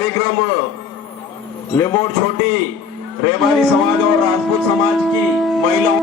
कार्यक्रम लिमोट छोटी रेबारी समाज और राजपूत समाज की महिलाओं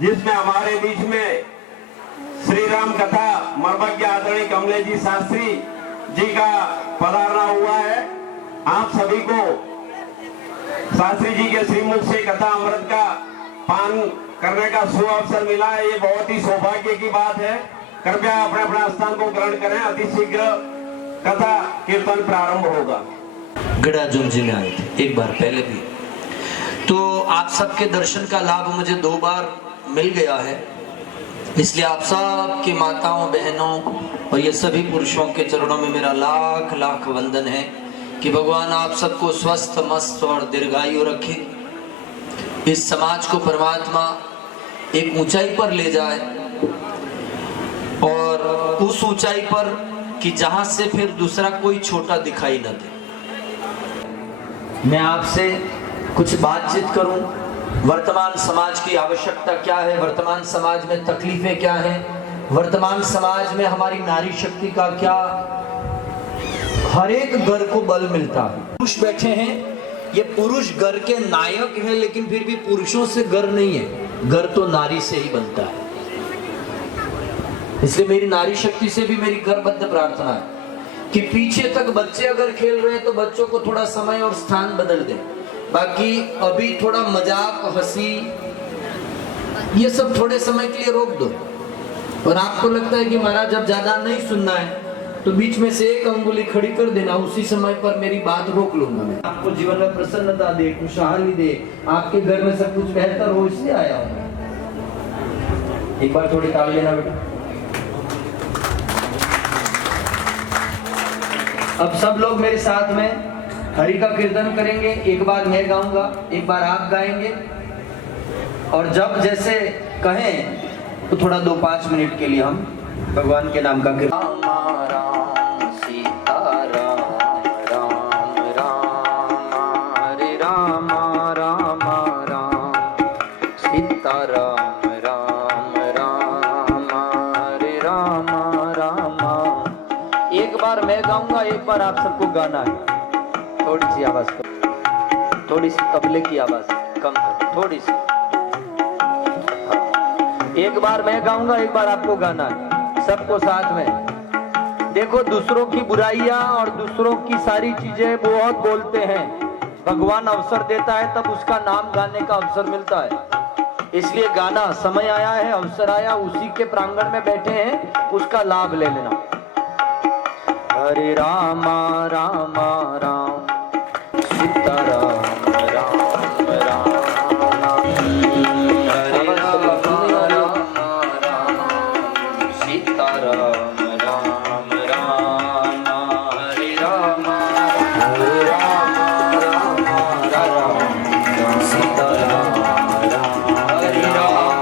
जिसमें हमारे बीच में श्री राम कथा मर्मज्ञ आदरणीय कमलेश जी शास्त्री जी का पधारना हुआ है। आप सभी को शास्त्री जी के श्रीमुख से कथा अमृत का पान करने का शुभ अवसर मिला है। ये बहुत ही सौभाग्य की बात है। कृपया अपने अपना स्थान को ग्रहण करें। अति शीघ्र कथा कीर्तन प्रारंभ होगा। गड़ा जुंझी में आए थे एक बार पहले भी, तो आप सबके दर्शन का लाभ मुझे 2 बार मिल गया है। इसलिए आप सब की माताओं बहनों और ये सभी पुरुषों के चरणों में मेरा लाख लाख वंदन है कि भगवान आप सबको स्वस्थ मस्त और दीर्घायु रखे। इस समाज को परमात्मा एक ऊंचाई पर ले जाए और उस ऊंचाई पर कि जहां से फिर दूसरा कोई छोटा दिखाई न दे। मैं आपसे कुछ बातचीत करूं, वर्तमान समाज की आवश्यकता क्या है, वर्तमान समाज में तकलीफें क्या हैं, वर्तमान समाज में हमारी नारी शक्ति का क्या, हर एक घर को बल मिलता है। पुरुष बैठे हैं, ये पुरुष घर के नायक हैं, लेकिन फिर भी पुरुषों से घर नहीं है, घर तो नारी से ही बनता है। इसलिए मेरी नारी शक्ति से भी मेरी घरबद्ध प्रार्थना है कि पीछे तक बच्चे अगर खेल रहे हैं तो बच्चों को थोड़ा समय और स्थान बदल दें। बाकी अभी थोड़ा मजाक हंसी ये सब थोड़े समय के लिए रोक दो। और आपको लगता है कि महाराज जब ज्यादा नहीं सुनना है तो बीच में से एक अंगुली खड़ी कर देना, उसी समय पर मेरी बात रोक लूंगा। मैं आपको जीवन में प्रसन्नता दे, खुशहाली दे, आपके घर में सब कुछ बेहतर हो, इसलिए आया हूं। एक बार थोड़ी ताली देना बेटा। अब सब लोग मेरे साथ में हरि का कीर्तन करेंगे। एक बार मैं गाऊंगा, एक बार आप गाएंगे, और जब जैसे कहें तो थोड़ा 2-5 मिनट के लिए हम भगवान के नाम का कीर्तन। राम सीता राम राम राम हरे राम राम राम सीता राम राम राम बार मैं गाऊंगा, एक बार आप सबको गाना है। थोड़ी सी आवाज करो, थोड़ी सी तबले की आवाज कम करो, थोड़ी सी। हाँ। एक बार मैं गाऊंगा, एक बार आपको गाना है, सबको साथ में। देखो, दूसरों की बुराइयां और दूसरों की सारी चीजें बहुत बोलते हैं, भगवान अवसर देता है तब उसका नाम गाने का अवसर मिलता है। इसलिए गाना, समय आया है, अवसर आया, उसी के प्रांगण में बैठे हैं, उसका लाभ ले लेना। हरे राम राम राम सीता राम राम राम, हरे राम राम राम सीता राम राम राम, हरे राम राम राम सीता राम राम, हरे राम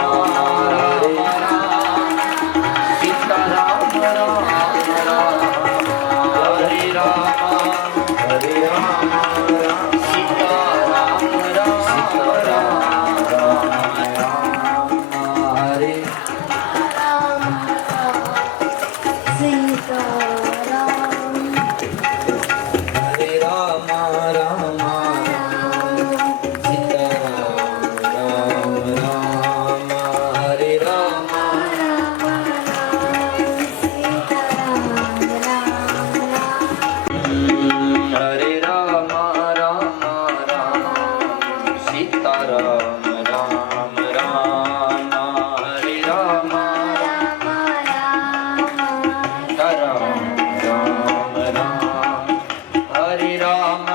सीता राम राम, हरे राम सीता राम राम, हरे हरे राम राम सीता राम राम, हरे राम हरे राम राम राम सीता राम राम राम, हरे राम सीता राम राम राम, हरे राम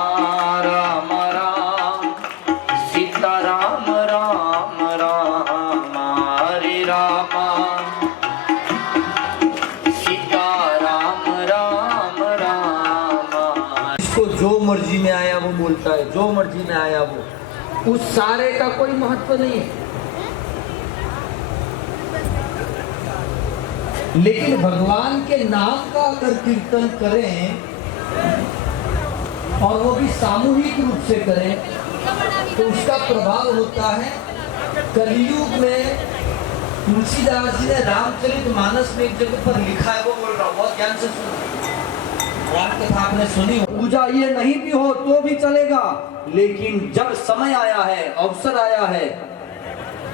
राम राम सीता राम राम राम, हरे राम सीता राम राम राम। इसको जो मर्जी में आया वो बोलता है, जो मर्जी में आया वो, उस सारे का कोई महत्व नहीं है। लेकिन भगवान के नाम का अगर कीर्तन करें और वो भी सामूहिक रूप से करें तो उसका प्रभाव होता है। कलयुग में तुलसीदास जी ने रामचरितमानस में एक जगह पर लिखा है, वो बोल रहा हूँ, बहुत ध्यान से सुनो। राम कथा आपने सुनी हो, पूजा ये नहीं भी हो तो भी चलेगा, लेकिन जब समय आया है, अवसर आया है,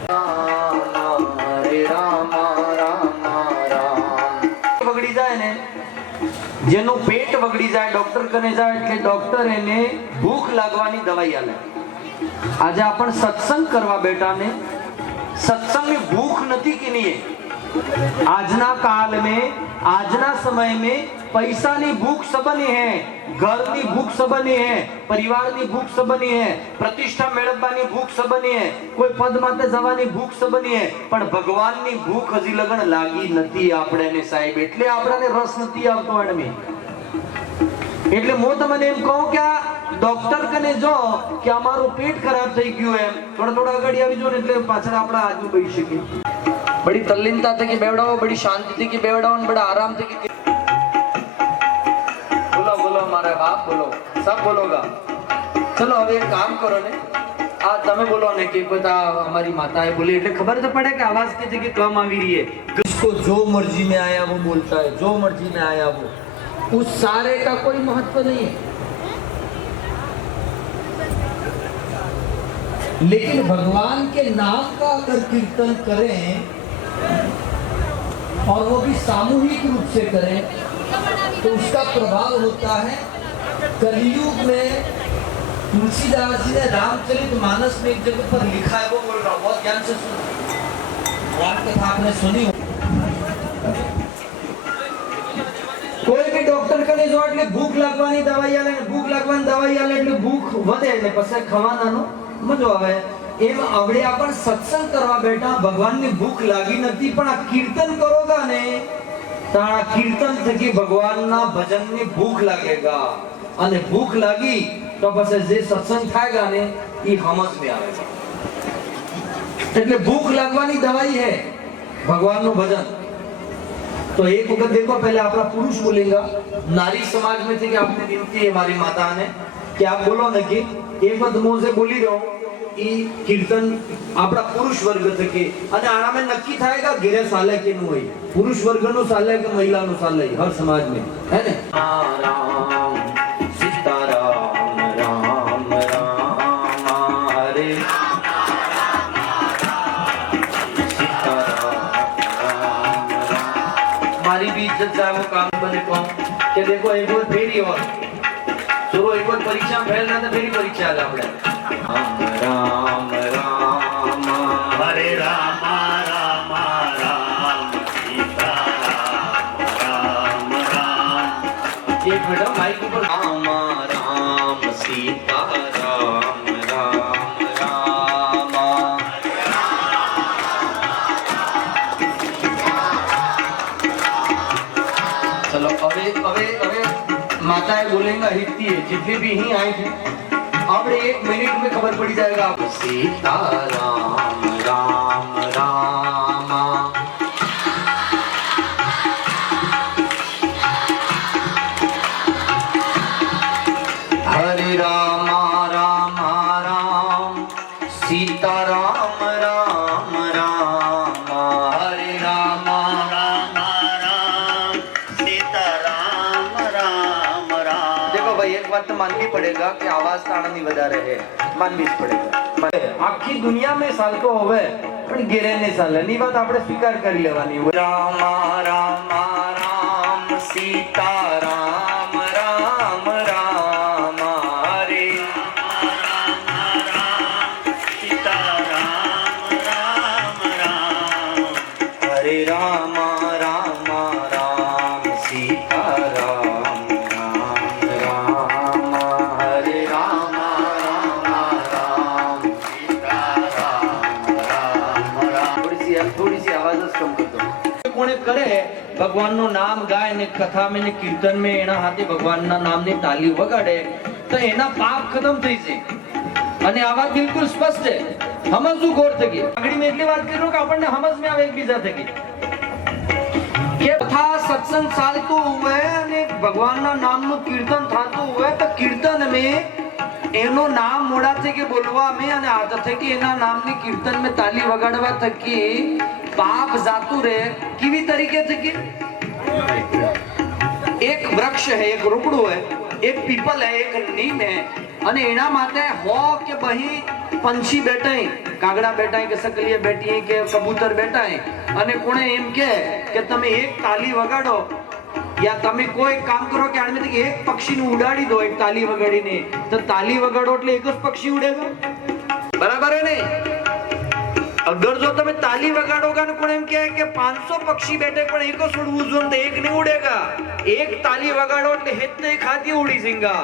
हरे राम राम राम बगड़ी जाए ने, જેનું પેટ બગડી જાય ડોક્ટર કને જાય એટલે ડોક્ટર એને ભૂખ લાગવાની દવાઈ આલે। આજે આપણ સત્સંગ કરવા બેઠા ને, સત્સંગની ભૂખ નથી કે નહીં? આજના કાલ में, આજના समय में પૈસાની ભૂખ સબની है, ઘરની ભૂખ સબની है, પરિવારની ભૂખ સબની है, પ્રતિષ્ઠા મેળવવાની ભૂખ સબની है, કોઈ પદ માટે જવાની ભૂખ સબની है, પણ ભગવાનની ભૂખ હજી લગન લાગી નથી આપણને સાહેબ, એટલે આપણને રસ નથી આવતો એડમી। એટલે હું તમને એમ કહું કે આ ડોક્ટર કને જો કે અમારું પેટ ખરાબ થઈ ગયું એમ, થોડા થોડા આગળ આવી જો ને એટલે પાછળ આપણા આજુ બેસી શકે। बड़ी तल्लीनता थी कि बेवड़ाओ, बड़ी शांति थी कि बेवड़ाओ, बड़ा आराम थी कि बोलो बोलो हमारे बाप, बोलो सब बोलोगा। चलो अब एक काम करो ने, आ तमे बोलो ने कि बता हमारी माताएं बोली એટલે ખબર તો પડે કે आवाज की जगह कम આવી रही है। किसको जो मर्जी में आया वो बोलता है, जो मर्जी में आया वो, उस सारे का कोई महत्व नहीं है। लेकिन भगवान के नाम का अगर कीर्तन करें और वो भी सामूहिक रूप से करें तो उसका प्रभाव होता है। कलयुग में तुलसीदास जी ने रामचरितमानस में एक जगह पर लिखा है, वो बोल रहा हूँ, बहुत ध्यान से सुनो। राम कथा आपने सुनी हो। कोई भी डॉक्टर कने जो એટલે ભૂખ લાગવાની દવાઈ આલે ને, ભૂખ લાગવાની દવાઈ આલે એટલે ભૂખ વધે ને પછી ખાવાનાનો મજો આવે। એમ આવડે આપણ સત્સંગ કરવા બેઠા, ભગવાનની ભૂખ લાગી નથી, પણ આ કીર્તન કરોગા ને તો આ કીર્તન થકી ભગવાનના ભજનની ભૂખ લાગેગા, અને ભૂખ લાગી તો પછી જે સત્સંગ થાયગા ને એ સમજ में આવેગા। એટલે ભૂખ લાગવાની દવાઈ है ભગવાનનું ભજન। तो एक वक्त देखो, पहले अपना पुरुष बोलेगा, नारी समाज में थे कि आपने विनती है हमारी माता ने कि आप बोलो ना कि एक बात मुंह से बोली रहो, એ કીર્તન આપણા પુરુષ વર્ગ થકી અને આનામે નક્કી થાય કે ઘેરે સાલે કેનું હોય, પુરુષ વર્ગનું સાલે કે મહિલાનું સાલે હર સમાજ में है ने। राम सीताराम राम राम हरे मारी भी इज्जत जाए वो काम बने को कि देखो एक बार फेरी और चलो एक बार परीक्षा फेल ना तो फेरी परीक्षा आले આપણે राम राम हरे राम राम राम सीता राम राम। एक मिनट माइक ऊपर राम राम सीता राम राम राम। चलो अबे अबे अबे माताएं बोलेंगे हितती है जितने भी ही आए थे अब 1 मिनट में खबर पड़ी जाएगा आपको। सीता राम राम राम हरे राम राम राम सीता राम राम राम हरे राम राम राम सीता राम राम राम। देखो भाई एक बात तो माननी पड़ेगा कि आवाज ताना नहीं વધારે है, माननी જ पड़ेगा। આખી દુનિયા में ચાલતો હોવે પણ ઘેરે નહીં ચાલે ની વાત આપણે સ્વીકાર કરી લેવાની હોય। રામ રામ રામ सीता राम राम राम हरे राम राम सीता राम राम राम। हरे राम राम राम सीता राम राम राम हरे राम राम सीता राम राम राम। थोड़ी सी आवाज कम कर दो। कोने करे भगवान નું નામ ગાય ને કથા में ને कीर्तन में એના હાથે ભગવાનના નામની તાલી વગાડે તો એના પાપ ખતમ થઈ જાય અને આ વાત બિલકુલ સ્પષ્ટ છે। સમજવું ગોર થકી આગળી મેં એટલી વાત કર્યો કે આપણને સમજ में આવે એકબીજા થકી કે કથા સત્સંગ ચાલતું હોય અને ભગવાનના નામનું કીર્તન થતું હોય તો કીર્તન में એનો નામ મોડા થકી બોલવા में અને આ થકી એના નામની કીર્તન में તાલી વગાડવા થકી પાપ જાતું રહે કેવી તરીકે થકી। એક વૃક્ષ है, एक રૂપડું है, एक પીપલ है, एक નીમ है અને એના માટે હો કે બહી પંછી બેઠાય, કાગડા બેઠાય કે સકલીએ બેઠી કે કબૂતર બેઠાય અને કોણે એમ કે તમે એક તાલી વગાડો या તમે કોઈ કામ કરો કે આને એક પક્ષીને ઉડાડી દો એક તાલી વગાડીને તો તાલી વગાડો એટલે એક જ પક્ષી ઉડેगा, બરાબર है नहीं। अगर जो તમે તાલી વગાડોગા ને કોણ એમ કહે કે 500 પક્ષી બેઠે પણ એક જ ઉડવું જોઈએ તો એક નહીં ઉડેगा, એક તાલી વગાડો એટલે હેતને ખાતી ઉડી સિંગા।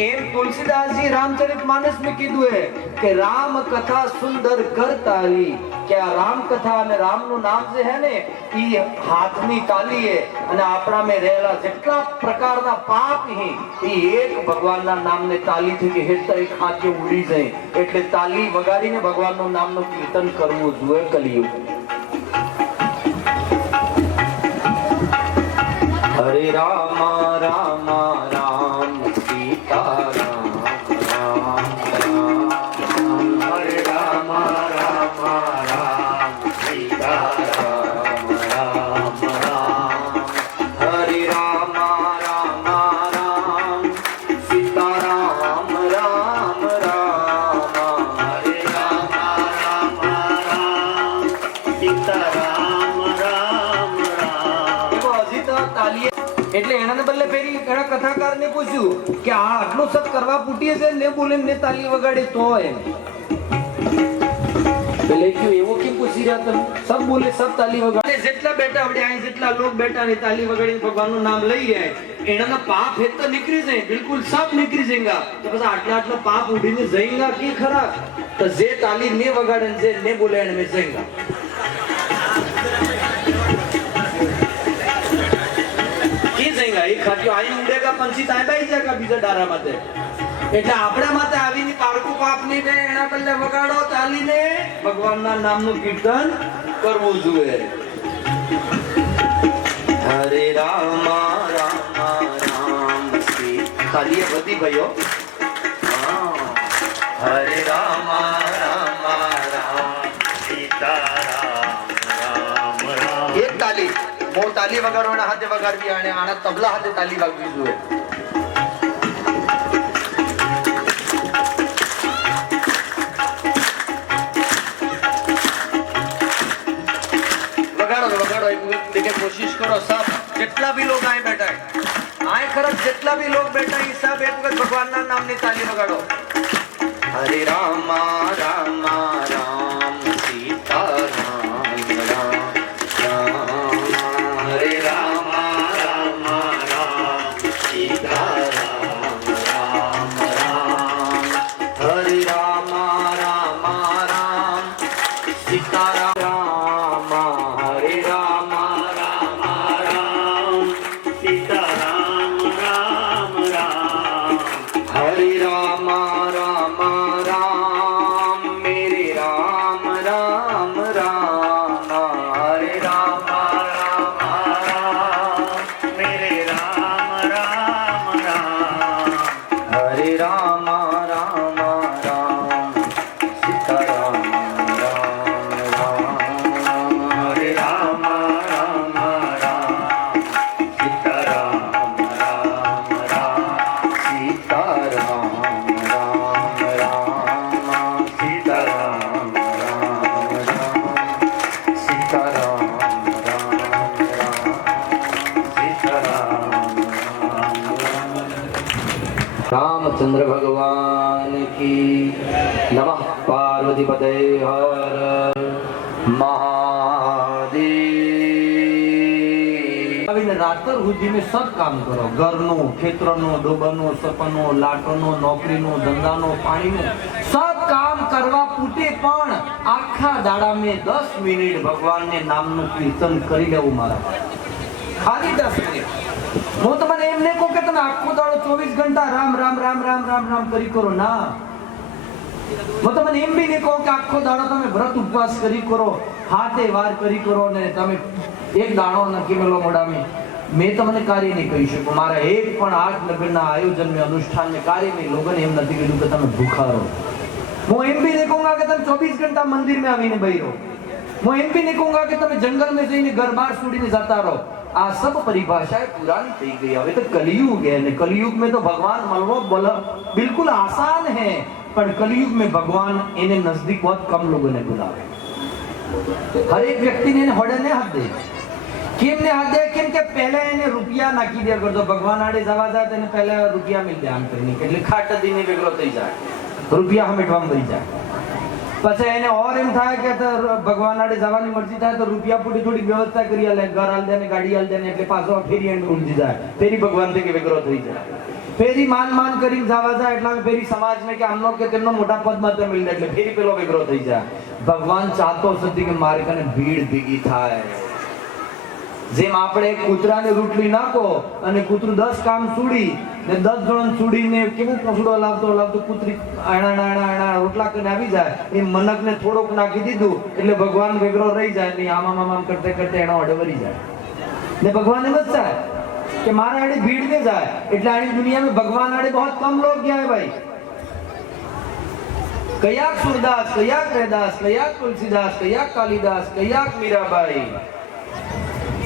એમ तुलसीदास जी रामचरितमानस में कीधું है કે રામ કથા સુંદર કર તાલી કે આ રામ કથા અને રામનું નામ જે है ને ઈ હાથની તાલી है અને આપણા મે રહેલા જેટલા પ્રકારના પાપ હી ઈ એક ભગવાનના નામને તાલી થી હેત એક ખાતે ઉડી જાય એટલે તાલી વગાડીને ભગવાનનું નામનું કીર્તન કરવું જોઈએ કલિયુગ। हरे राम राम राम सीता राम राम राम हरे राम राम राम सीता राम राम राम हरे राम राम राम सीता राम राम राम हरे राम राम राम सीता राम राम राम। देखो हजी तो ताली એટલે એનાને બદલે ફેરી ઘણા કથાકારને પૂછ્યું કે આ આટલું સત કરવા પૂટીએ છે ને બોલે ને તાલી વગાડે તો એમ પેલે ક્યું એવો કેમ પૂછી રહ્યા તમે સબ બોલે સબ તાલી વગાડે જેટલા બેટા આપણે અહીં જેટલા લોક બેટા ને તાલી વગાડીને ભગવાનનું નામ લઈ રહ્યા એનાનો પાપ હે તો નીકળી જાય બિલકુલ સબ નીકળી જાયगा તો પછી આટલા આટલા પાપ ઉડીને જાયगा કે ખરા તો જે તાલી ને વગાડે જે ને બોલે એને મે જાયगा। એક ખાટ્યો આઈ ઉડેગા પંછી તાય બાઈ જાયगा બીજા ડારા માથે એટલે આપણા માથે આવીની પારકુ પાપની ને એના બદલે વગાડો તાલીને ભગવાનના નામનું કીર્તન કરવું જોઈએ। હરે રામ રામ રામ સીતા તાલીએ વધી ભાઈઓ। હરે રામ એક તાલી બહુ તાલી વગાડવાના હાથે વગાડવી અને આના તબલા હાથે તાલી વાગવી જોઈએ. वगाड़ो एक देखे कोशिश करो सब जितना भी लोग आए बैठा है आए खरब जितना भी लोग बैठा है सब एक वक्त भगवान ना नाम ने ताली वगाड़ो. हरे राम राम राम सीता राम राम राम हरे राम राम राम सीता राम राम राम हरे राम राम राम सीता राम हरे राम राम राम सीता राम राम राम हरे राम राम राम मेरे राम राम राम हरे राम राम राम मेरे राम राम राम हरे राम राम राम सीता राम राम राम हरे राम राम राम सीता राम राम राम सीता राम राम राम सीता राम राम राम सीता राम राम राम सीता राम राम रामचंद्र भगवान की नमः. पार्वती पते हर महादेव. આવીને રાતર સુધી મેં સબ કામ કરો ઘરનું ખેતરનું ડોબરનું સપનનું લાટોનું નોકરીનું ધંધાનું પાણીનું સબ કામ કરવા પૂટે પણ આખા દાડા મેં 10 મિનિટ ભગવાનને નામનું કીર્તન કરી લેવું મારા ખાલી 10 મિનિટ. હું તમને એમ નહીં કહું કે તમે આખો દાડો 24 ઘંટા રામ રામ રામ રામ રામ રામ કરી કરો ના. હું તમને એમ બી નહીં કહું કે આખો દાડો તમે વ્રત ઉપવાસ કરી કરો હાથે વાર કરી કરો ને તમે એક દાણો નક્કી મેલો મોડામાં મેં તમને કાર્ય નહીં કહી શકું. મારા એક પણ 8 લગ્નના આયોજન મેં અનુષ્ઠાન મેં કાર્ય મેં લોકોને એમ નથી કીધું કે તમે ભૂખા રહો. હું એમ બી નહીં કહુંગા કે તમે 24 ઘંટા મંદિર में આવીને બેહી રહો. હું એમ બી નહીં કહુંગા કે તમે જંગલ में જઈને ઘર બહાર છોડીને જતા રહો. આ सब परिभाषाएं पुरानी થઈ ગઈ. હવે તો कलयुग है ने कलयुग में तो भगवान मलवो बिल्कुल आसान है पर कलयुग में भगवान इन्हें नजदीक बहुत कम लोगों ने बुलावे. हर एक व्यक्ति ने होड़े ने हाथ दे केम ने हाथ दे केम के पहले એને રૂપિયા નાખી દે કરતો ભગવાન આડે જવા જાય તેને પહેલા રૂપિયા મિલ ધ્યાન કરીને એટલે ખાટ દીને વેગળો થઈ જાય રૂપિયા હમેટવા મરી જાય. પછી એને ઓર એમ થાય કે ભગવાન આડે જવાની મરજી થાય તો રૂપિયા પૂરી થોડી વ્યવસ્થા કરી આલે ઘર આલ દે ને ગાડી આલ દે ને એટલે પાછો ફેરી એન્ડ ઉલજી જાય ફેરી ભગવાન થી કે વેગળો થઈ જાય ફેરી માન કરીને જવા જાય એટલે ફેરી સમાજ में કે આમનો કે તેમનો મોટા પદ માત્ર મિલ જાય એટલે ફેરી પેલો વેગળો થઈ જાય. ભગવાન ચાહતો સતી કે મારે કને ભીડ ભેગી થાય. જેમ આપણે કૂતરાને રોટલી નાખો અને કૂતરું 10 કામ છોડી ને 10 જણ છોડીને કેવું પસડો લાવતો કૂતરી આણા રોટલા કરીને આવી જાય એ મનકને થોડોક નાખી દીધું એટલે ભગવાન વેગરો રહી જાય ને આમ કરતે એનો ઓર્ડર વળી જાય ને ભગવાન એમ જ થાય કે મારા આડે ભીડ ને જાય એટલે આની દુનિયામાં ભગવાન આડે बहुत कम लोग गया है भाई. કયાક સુરદાસ કયાક રૈદાસ કયાક તુલસીદાસ કયાક કાલિદાસ કયાક મીરાબાઈ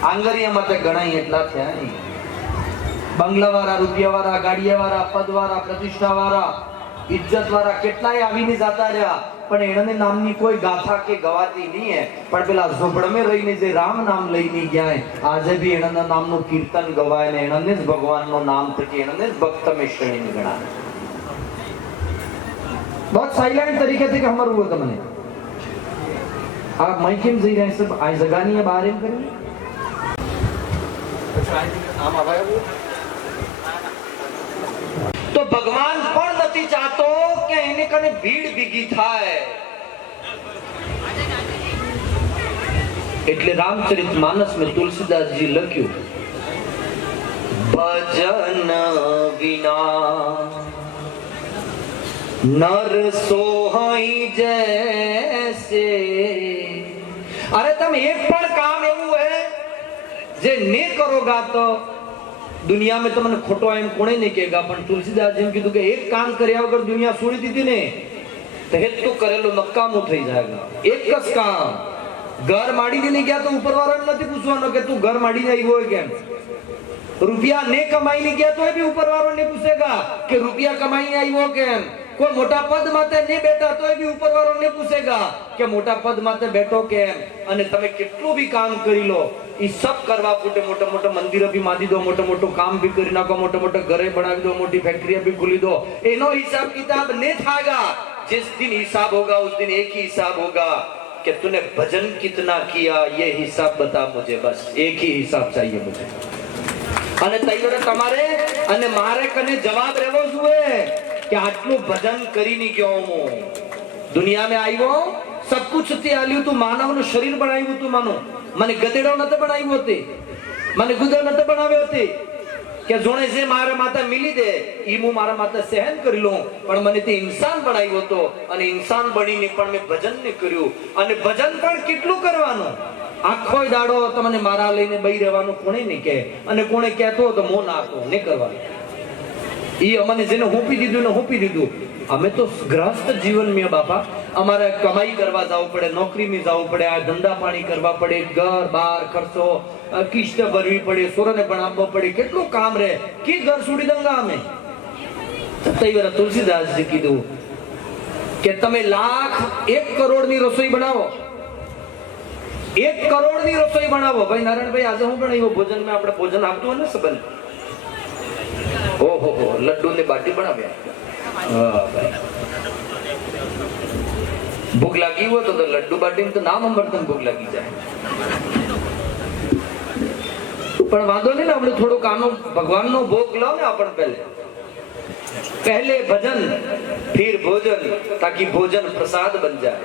આંગરીયામાં તો ઘણા એટલા થયા નહીં. બંગલાવાળા રૂપિયાવાળા ગાડીયાવાળા પદવાળા પ્રતિષ્ઠાવાળા ઇજ્જતવાળા કેટલાય આવીને જતા રહ્યા પણ એણે નામની કોઈ ગાથા કે ગવાતી નહીં હે પણ પેલા ઝોપડમે રહીને જે રામ નામ લઈને ગયા આજે भी એના નામનું કીર્તન ગવાય ને એને જ ભગવાનનું નામ થકી એને જ ભક્ત में श्रेणी ગણાય. बहुत साइलेंट तरीके से कि हमारा हुआ तमने आप माइकिम जी रहे सब आई जगानी है बाहर करेंगे तो भगवान पण નથી ચાહતો કે એને કને ભીડ ભીગી થાય એટલે રામચરિતમાનસ में तुलसीदास जी લખ્યું ભજન વિના नर सोहाई जैसे. अरे तुम एक पण काम એવું है जे नहीं करोगा तो दुनिया में तुमने खोटो एम कोने नहीं कहेगा पण तुलसीदास जी कीधु के एक काम કર્યા વગર दुनिया છોડી દીધી ને તો હેતુ કરેલો નકામું થઈ જાયગા. એક જ કામ ઘર માડીને નહીં ગયા તો ઉપરવાળાને નથી પૂછવાનો કે તું ઘર માડીને આવ્યો હોય કેમ. રૂપિયા ને કમાઈને ગયા તો બી ઉપરવાળો ને પૂછેગા કે રૂપિયા કમાઈને આવ્યો કેમ. કોઈ મોટા પદ માથે નહીં બેઠા તો બી ઉપરવાળો ને પૂછેગા કે મોટા પદ માથે બેઠો કેમ. અને તમે કેટલું બી કામ કરી લો, એ સબ કરવા પૂટે મોટા મોટા મંદિરો બી માદી દો, મોટો મોટો કામ બી કરી નાખો, મોટા મોટા ઘરે બનાવી દો, મોટી ફેક્ટરી બી ખોલી દો, એનો હિસાબ કિતાબ नहीं थागा. जिस दिन हिसाब होगा उस दिन एक ही हिसाब होगा कि तूने भजन कितना किया, ये हिसाब बता मुझे, बस एक ही हिसाब चाहिए मुझे. અને તૈયાર તમારે અને મારે કને જવાબ રહેવો જોઈએ કે આટલું ભજન કરીને ગયો હું દુનિયામાં આવ્યો, સબ કુછ થી આલ્યું તું, માનવનું શરીર બનાવ્યું તું, મને ગધેડો નતો બનાવ્યો તે, મને ગુદર નતો બનાવ્યો તે કે જોણે જે મારા માતા મિલી દે ઈ હું મારા માતા સહન કરી લઉં, પણ મને તે ઇન્સાન બનાવ્યો હતો અને ઇન્સાન બનીને પણ મેં ભજન ને કર્યું. અને ભજન પણ કેટલું કરવાનું, આખો દાડો તમને મારા લઈને બઈ રહેવાનું કોણે નહીં કહે, અને કોણે કહેતો તો મો નાખો ને કરવાનું. ઈ અમને જેને હોપી દીધું ને હોપી દીધું. અમે તો ગ્રસ્ત જીવન મેં બાપા, અમારે કમાઈ કરવા જવું પડે, નોકરી में જવું પડે, આ ધંધા પાણી કરવા પડે, ઘર બાર ખર્ચો કિસ્ત ભરવી પડે, સોરને ભણાવવો પડે, કેટલું કામ રહે કે ઘર છોડી દંગા અમે. તૈયાર તુલસીદાસજી કીધું કે તમે લાખ 1 કરોડની રસોઈ બનાવો, 1 કરોડની રસોઈ બનાવો. ભાઈ નારાયણભાઈ આજે હું બનાવ્યો ભોજન માં, આપણે ભોજન આપતું હોય ને સંબંધ, ઓહો લડ્ડુ ને બાટી બનાવ્યા. ભૂખ લાગી હોય તો લડ્ડુ બાટી તો નામ અમરતમ ભૂખ લાગી જાય. પણ વાંધો નહીં ને, આપણે થોડુંક આનો ભગવાનનો ભોગ લો ને. આપણે પહેલે ભજન फिर भोजन, ताकि भोजन प्रसाद बन जाए.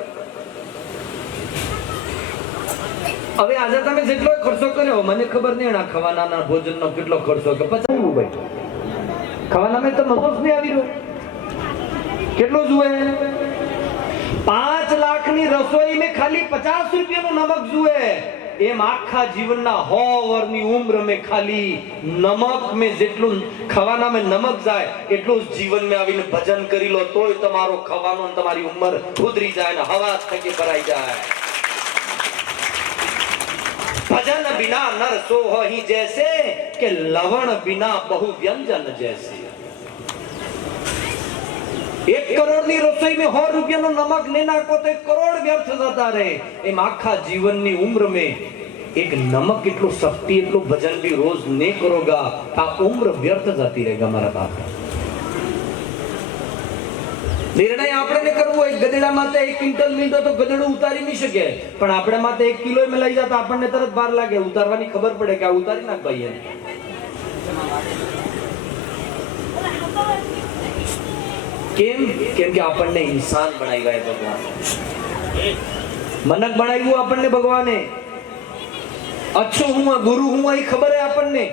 હવે આજે તમે જેટલો ખર્ચો કર્યો મને ખબર નહીં, આ ખવાના ભોજનનો કેટલો ખર્ચો કે 50 ભાઈ ખવાનામાં તો મફત નહીં આવી રહ્યો. કેટલો જુએ 5 લાખની રસોઈ में ખાલી 50 રૂપિયાનું નમક જુએ. એમ આખા જીવનના 100 વર્ષની ઉંમર में ખાલી નમક में જેટલું ખવાનામાં નમક જાય એટલું જીવન में આવીને ભજન કરી લો તોય તમારો ખવાનો અને તમારી ઉંમર ઉતરી જાય ને હવા થકી ભરાઈ જાય. भजन बिना नर सोहि जैसे के लवण बिना बहु व्यंजन जैसे. 1 કરોડની રસોઈ में 100 રૂપિયાનો નમક ને નાખો તો 1 કરોડ વ્યર્થ જતા રહે. એમ આખા જીવનની ઉમ્ર में एक नमक એટલું શક્તિ એટલું ભજન भी रोज नहीं करोगा આ ઉમ્ર વ્યર્થ જતી रहेगा મારા બાપ. નિર્ણય આપણે કરવો હોય, ગધેડા માટે 1 ક્વિન્ટલ મીંડો તો ગધેડું ઉતારી નહીં શકે, પણ આપણે માટે 1 કિલો में લઈ જતા આપણને તરત ભાર લાગે, ઉતારવાની ખબર પડે કે આ ઉતારી નાખ ભાઈ. કેમ? કેમ કે આપણને ઇન્સાન બનાવ્યા ભગવાન, મનક બનાવ્યું આપણને ભગવાને. અચ્છો હું ગુરુ હું એ ખબર હે આપણને.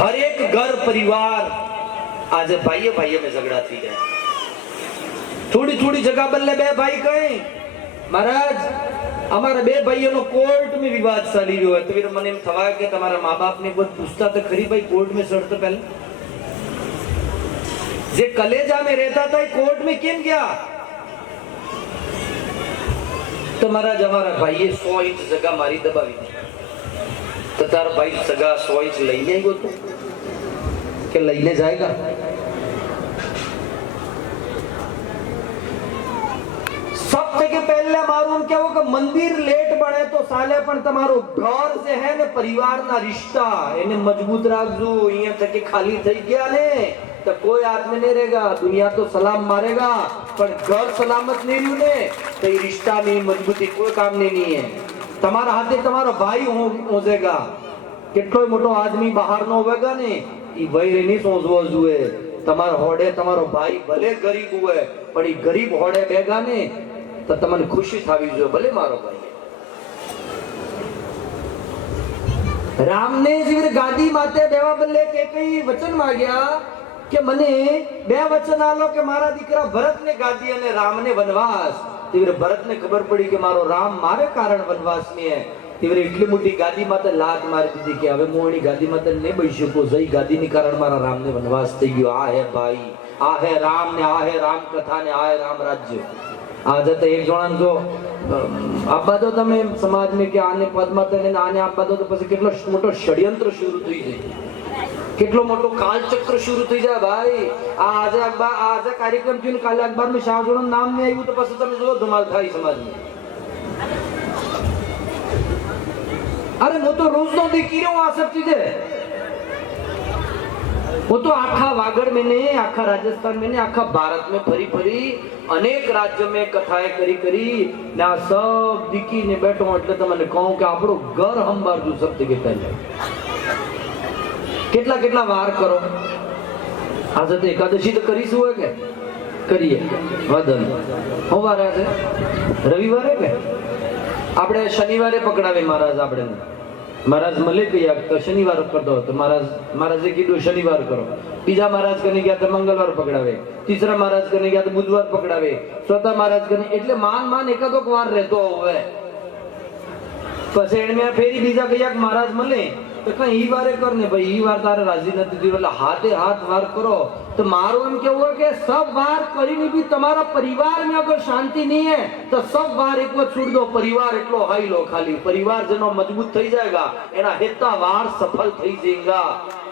हर एक घर परिवार आज भाई भाई में झगड़ा थी जाए. थोड़ी थोड़ी जगह बदले 2 भाई कहे महाराज हमारे 2 भाइयों नो कोर्ट में विवाद चाली रह्यो है. तो फिर મને એમ થવા કે તમારા મા બાપ ને बहुत પૂછતા તો ખરી ભાઈ कोर्ट में चढ़ते पहले જે કલેજા में रहता था कोर्ट में કેમ ગયા. तो महाराज हमारा भाई 100 इंच जगह मारी दबावी तो तार भाई सगा 100 इंच લઈને આવ્યો તો કે લઈને જાયગા. सबसे पहले मालूम क्या हो कि मंदिर लेट बने तो साले पण તમારો ઘર જે હે ને પરિવારના રિશ્તા એને મજબૂત રાખજો. અહીંયા તકે ખાલી થઈ ગયા ને तो कोई हाथ में नहीं रहेगा, दुनिया तो सलाम मारेगा पर घर सलामत नहीं રહ્યું ને तो ये रिश्ता में मजबूती कोई काम नहीं है. તમારા હાથે તમારો ભાઈ હોજેગા. કેટલોય મોટો આદમી બહાર નો હોવેગા ને ઈ વૈર નહીં સોચવો જોઈએ. તમારો હોડે તમારો ભાઈ ભલે ગરીબ હોય પણ ઈ ગરીબ હોડે બેગા ને તો તમને ખુશી થાવી જોઈએ ભલે મારો ભાઈ. રામ ને જીવર ગાદી માતે દેવા બદલે કે કઈ વચન માંગ્યા કે મને 2 વચન આલો કે મારા દીકરા ભરત ને ગાદી અને રામ ને વનવાસ. तीव्र भरत ने खबर पड़ी कि मारो राम मारे कारण वनवास में है. तीव्र इतनी मोटी गादी माते लात मारी दीधी कि हवे मोहनी गादी माते नहीं बई शको. जई गादी ने कारण मारा राम ने वनवास થઈ ગયો. આ હે ભાઈ, આ હે રામ ને આ હે રામ કથા ને આ હે રામ રાજ્ય. આજે તો એક જણા જો આપવા દો તમે સમાજને કે આને પદમાં તને આને આપવા દો તો પછી કેટલો મોટો ષડયંત્ર શરૂ થઈ જાય, કેટલો મોટો કાલચક્ર શરૂ થઈ જાય ભાઈ. આજે કાર્યક્રમ થયો, કાલે અખબારમાં શાહજહાનું નામ નહીં આવ્યું તો પછી તમે જો ધમાલ થાય સમાજમાં. अरे वो तो रोज नो देखी रहे हो आ सब चीजें. वो तो आखा वागड़ में नहीं, आखा राजस्थान में नहीं, आखा भारत में फरी फरी अनेक राज्य में कथाएं करी करी ना सब दिखी ने बैठो એટલે તમને કહું કે આપણો ઘર હંબારજુ શબ્દ કે પહેલે કેટલા કેટલા વાર કરો. આજે તો એકાદશી તો કરીશું હોય કે કરીએ વદન સોમવારે છે, રવિવારે કે આપણે શનિવારે પકડાવે મહારાજ. આપણે મહારાજ મળે ગયા તો શનિવાર કરતો તો મહારાજે કીધું શનિવાર કરો. બીજા મહારાજ કને ગયા તો મંગળવાર પકડાવે, ત્રીસરા મહારાજ કને ગયા તો બુધવાર પકડાવે, ચોથા મહારાજ કને એટલે માન એકાદો વાર રહેતો હવે. પછી એને ફેરી બીજા કયા મહારાજ મળે તો કઈ ઈ વારે કર ને ભાઈ, ઈ વાર તારે રાજી નથી થયું એટલે હાથે હાથ વાર કરો. तो मारो एम केवुं के सब वार करीने भी तमारा परिवार में अगर शांति नहीं है तो सब वार एक बार छोड़ दो, परिवार एटलो हाई लो खाली. परिवार जनो मजबूत થઈ जाएगा, एना हेता वार सफल થઈ जाएगा.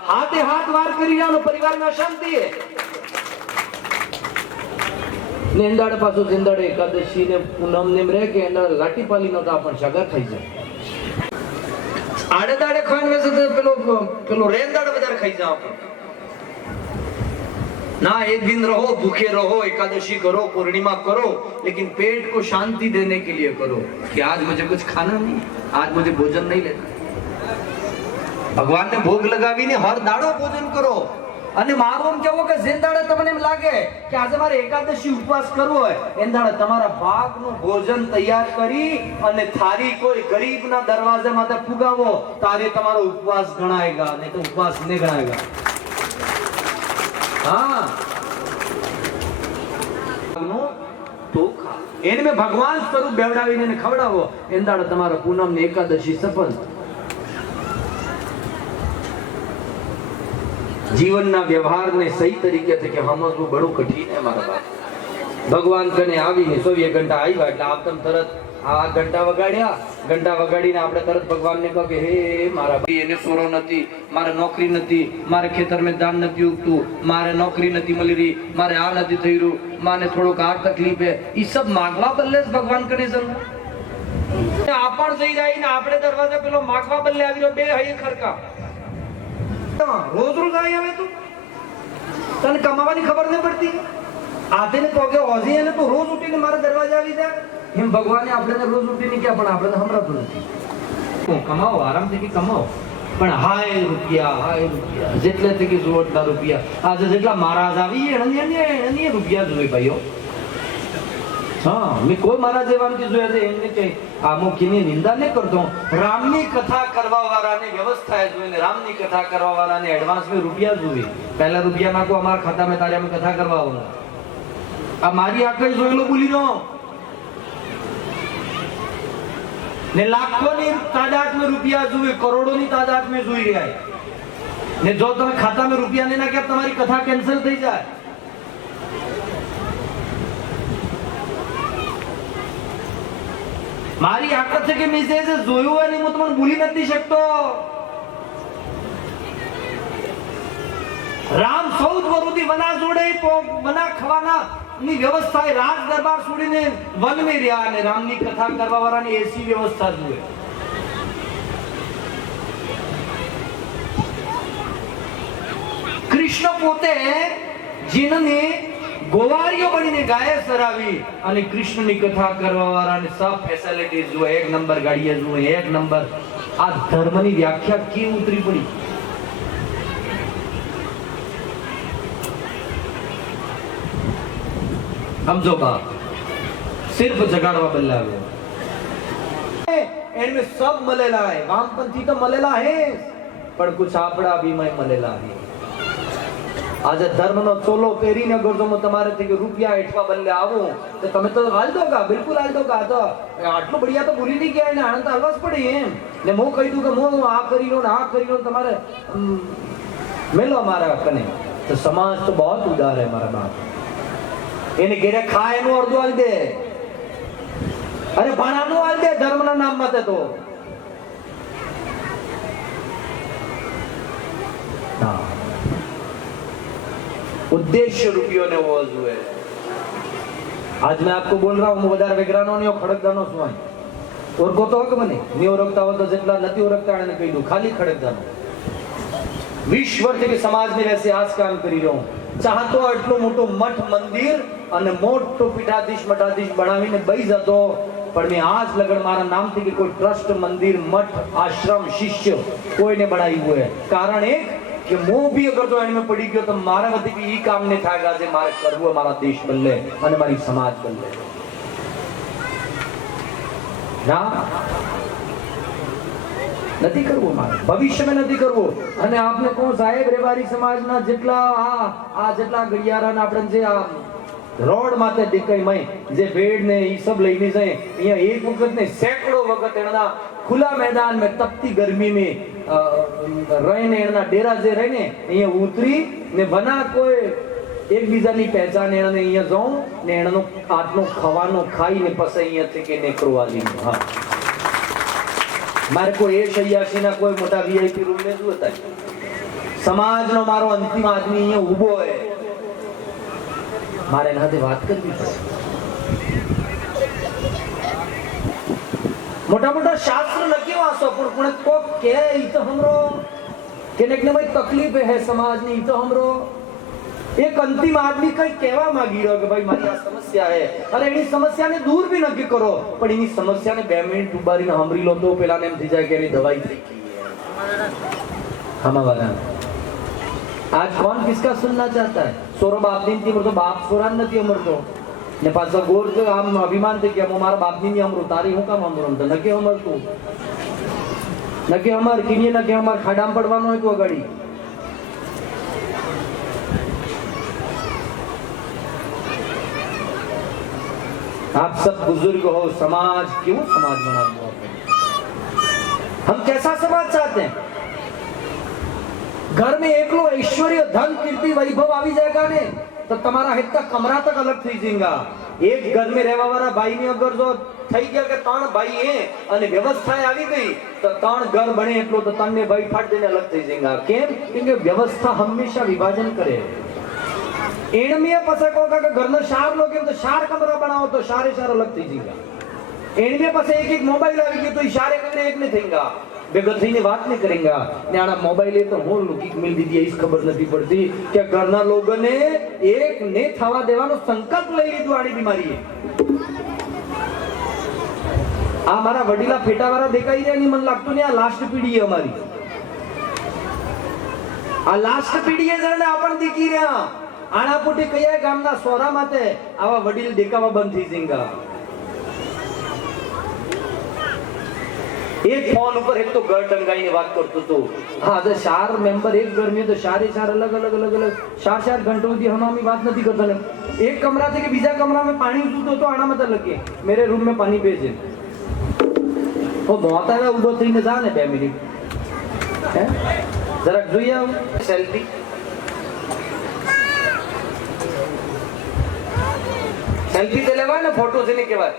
हाथे हाथ वार करी जानो, परिवार में शांति है. नेंदाड़ पासो जिंदाड़े एकादशी ने पूनम ने रे के एंडा लाटी पाली नो तो अपन सगा થઈ જાય. आड़े दाड़े खान में से पेलो रेंदाड़ बजार खाई जाओ ना. एक दिन रहो, भूखे रहो, एकादशी करो, पूर्णिमा करो, लेकिन पेट को शांति देने के लिए करो कि आज मुझे कुछ खाना नहीं, आज मुझे भोजन नहीं लेना. भगवान ने भोग लगावीने हर दाड़ो भोजन करो. અને મારું એમ કેવું કે જેંદાડે તમને એમ લાગે કે આજે મારે એકાદશી ઉપવાસ કરવો હોય, એંદાડે તમારા ભાગનું ભોજન તૈયાર કરી અને થારી કોઈ ગરીબના દરવાજે માથે ફુગાવો, તારે તમારો ઉપવાસ ગણાયગા, નહીં તો ઉપવાસ નહીં ગણાયગા. हाँ तो એને મેં ભગવાન સ્વરૂપ બેવડાવીને ખવડાવો, એંદાડે તમારા પૂનમ ની એકાદશી સફળ. જીવનના વ્યવહારને સહી તરીકેથી કે સમજવું બડું કઠિન છે મારા બાપ. ભગવાન કને આવીને 24 ઘંટા આવ્યા એટલે આપતમ તરત આ ઘંટા વગાડીને આપણે તરત ભગવાનને કહો કે હે મારા ભાઈ એને સોરો નથી, મારે નોકરી નથી, મારે ખેતરમાં ધાન નથી ઉગતું, મારે નોકરી નથી મળી રહી, મારે આ નથી થઈ રહ્યું, માને થોડુંક આ તકલીફ હે, ઈ સબ માંગવા બદલે જ ભગવાન કને જવું. આપણ જઈ જાય ને આપણે દરવાજે પેલો માંગવા બદલે આવી રહ્યો, બે હૈ ખરકા રોજ રોજ આવી આવે તું, તને કમાવાની ખબર નહીં પડતી. આધેને પોગે ઓઝી એને તો રોજ ઉઠીને મારા દરવાજે આવી જાય. એમ ભગવાને આપણે રોજ ઉઠીને કે પણ આપણે સંભળાતું નથી. કમાઓ આરામથી કમાઓ, પણ હાય રૂપિયા જેટલે થી જોરદાર રૂપિયા. આજે જેટલા મહારાજ આવી એને રૂપિયા જોઈએ ભાઈઓ. હા, મેં કોઈ મહારાજ એવા નથી જોયા છે એમને કઈ આમોખીની નિંદા નહીં કરતો. રામની કથા કરવા વાળાને વ્યવસ્થા જોઈએ, રામની કથા કરવા વાળાને એડવાન્સ માં રૂપિયા જોઈએ. પહેલા રૂપિયા નાખો અમારા ખાતામાં, તારે અમે કથા કરવા આવવાનું. આ મારી આંખે જોયેલો બોલી રહ્યો ને લાખોની તાદાદમાં રૂપિયા જોઈએ, કરોડોની તાદાદમાં જોઈ રહ્યા ને. જો તમે ખાતામાં રૂપિયા નહીં નાખ્યા તમારી કથા કેન્સલ થઈ જાય. મારી આકત છે કે મેં જે જોયું હોય ને હું તમને ભૂલી નથી શકતો. રામ સૌદ વરુદી વના જોડે વના ખવાના ની વ્યવસ્થા રાજ દરબાર છોડીને વન में રહ્યા અને રામની કથા કરવા વાળાની એસી વ્યવસ્થા જોઈએ. કૃષ્ણ પોતે જીનને ગોવાળીઓ બનીને ગાય સરાવી અને કૃષ્ણની કથા કરવા વાળાને સબ ફેસિલિટીઝ જોઈએ, એક નંબર ગાડીએ જોઈએ, એક નંબર. આ ધર્મની વ્યાખ્યા કેવી ઉતરી પડી. સમજો બાપ, સિર્ફ જગાડવા બદલે આવ્યો. એનમે સબ મળેલા હે, વામપંથી તો મળેલા હે, પણ કુછ આપડા ભીમય મળેલા હે. આજે ધર્મનો ચોલો પહેરીને અગર જો તમારે થી રૂપિયા એઠવા બદલે આવું તો તમે તો હાલ દો કા, બિલકુલ હાલ દો કા. તો આટલું બઢિયા તો ભૂલી નહીં ગયા ને આનંદ હાલવા જ પડી એમ ને. હું કહી દઉં કે હું આ કરી લો ને આ કરી લો, તમારે મેલો મારા કને. તો સમાજ તો બહુ ઉદાર હે મારા બાપ. એને ઘેરે ખાય એનું અડધું હાલ દે, અરે ભાણાનું હાલ દે ધર્મના નામ માટે તો उद्देश्य रुपयों ने वो हुए। आज मैं आपको बोल रहा हूँ વધારે વેગરાનો ને ખડકદાનો શું હોય ઓરકો તો હક મને ને ઓરકતા હોય તો જેટલા નથી ઓરકતા એને કહી દઉં ખાલી ખડકદાનો 20 વર્ષથી કે સમાજ ને વैसे આજ કામ કરી રહ્યો હું ચાહતો એટલો મોટો મઠ મંદિર અને મોટો પીઠાધીશ મઠાધીશ બનાવીને બેસી જતો પણ મેં આજ લગન મારા નામથી કે કોઈ ટ્રસ્ટ મંદિર મઠ આશ્રમ શિષ્ય કોઈને બનાવ્યું હોય કારણ એક કે મોહ भी अगर तो एंड में पड़ी गयो तो मारा वती भी ई काम ने थागा जे मारे करवो मारा देश बदले અને મારી સમાજ બદલે ના નથી કરવો મારે ભવિષ્યમાં નથી કરવો અને આપને કોણ સાહેબ રેવારી સમાજના જેટલા આ જેટલા ગડિયારા આપણે જે આ રોડ માથે દેખાય મય જે ભેડ ને ઈ सब લઈને જાય અહીંયા એક વખત ને સેંકડો વખત એના खुला मैदान में तपती गर्मी में रहने एना डेरा जे रहने અહીંયા ઉતરી ને બના કોઈ એકબીજાની પહેચાને અને અહીંયા જાઉં ને એનો આટલો ખાવાનો ખાઈને પછી અહીંયાથી કે નેકરવાલી હા મારે કોઈ એ શૈયાસીના કોઈ મોટા વીઆઈપી રૂમ ને શું હતા સમાજનો મારો અંતિમ આદમી અહીંયા ઊભો હોય મારે એના સાથે વાત કરવી પડે मोटा मोटा शास्त्र लगे वासो पण को के ई तो हमरो केने ने भाई तकलीफ है समाज ની तो हमरो एक अंतिम आदमी कई कहवा मांगी रहो कि भाई मारी आ समस्या है अरे एनी समस्या ने दूर भी नक्की करो पण एनी समस्या ने 2 मिनिट उबारी ने हमरी लो तो पेला ने एम थी जाय के एनी दवाई થઈ ગઈ है हमारा आज कौन किसका सुनना चाहता है सोरो बाप दिन थी तो बाप सोरान નથી અમરતો ने पाछा गोर तो आम अभिमान थे कि हम हमारा बाप नहीं अमरो तारी हूं काम अमरो तो नके अमर तू नके अमर किनी नके अमर खाडाम पड़वानो है तो अगाड़ी आप सब बुजुर्ग हो समाज क्यों समाज बनाते हो हम कैसा समाज चाहते हैं घर में एकलो ऐश्वर्य धन कीर्ति वैभव आवी जाएगा ने तो तुम्हारा हित कमरा तक अलग थी जाएगा एक घर में रहवा वाला भाई ने अगर जो થઈ ગયા કે ત્રણ ભાઈ હે અને વ્યવસ્થા આવી ગઈ તો ત્રણ ઘર બને એટલો તો તને ભાઈ ફાટ દેને અલગ થઈ જાएगा કેમ કે વ્યવસ્થા હંમેશા વિભાજન કરે એણમીએ પાસે કોકા કે ઘરનો ચાર લોકો એમ તો ચાર કમરા બનાવો તો ચારે ચાર અલગ થઈ જાएगा એણમીએ પાસે એક એક મોબાઈલ આવી ગયો તો ચારે કમરે એક ને થઈगा बेगर थईने बात नहीं करेंगे ने आना मोबाइल तो हो लुकिक मिल दी इस खबर नहीं पड़ती कि घरना लोगों ने एक ने थवा देवानो संकल्प लई लीधो आनी बीमारी है आ मारा वडीला फेटा वाला देखाई रहा नहीं मन लागतो ने आ लास्ट पीढ़ी है हमारी आ लास्ट पीढ़ी है जने आपण देखी रहा आना पोटे कया गामना सोरा माते आवा वडील देखावा बंद थई जाएगा एक फोन ऊपर एक तो घर टंगाई ने बात करतो तो हाँ तो 4 मेंबर एक घर में तो 4 अलग अलग अलग अलग 4 घंटों की हम बात नहीं करता ने एक कमरा थे कि बीजा कमरा में पानी उतरतो तो आना मत लगे मेरे रूम में पानी भेजे वो बहुत है उबो थईने जा ने 2 मिनिट हैं जरा જોઈ આવ સેલ્ફી सेल्फी ते लेवा ने फोटो से ने केवा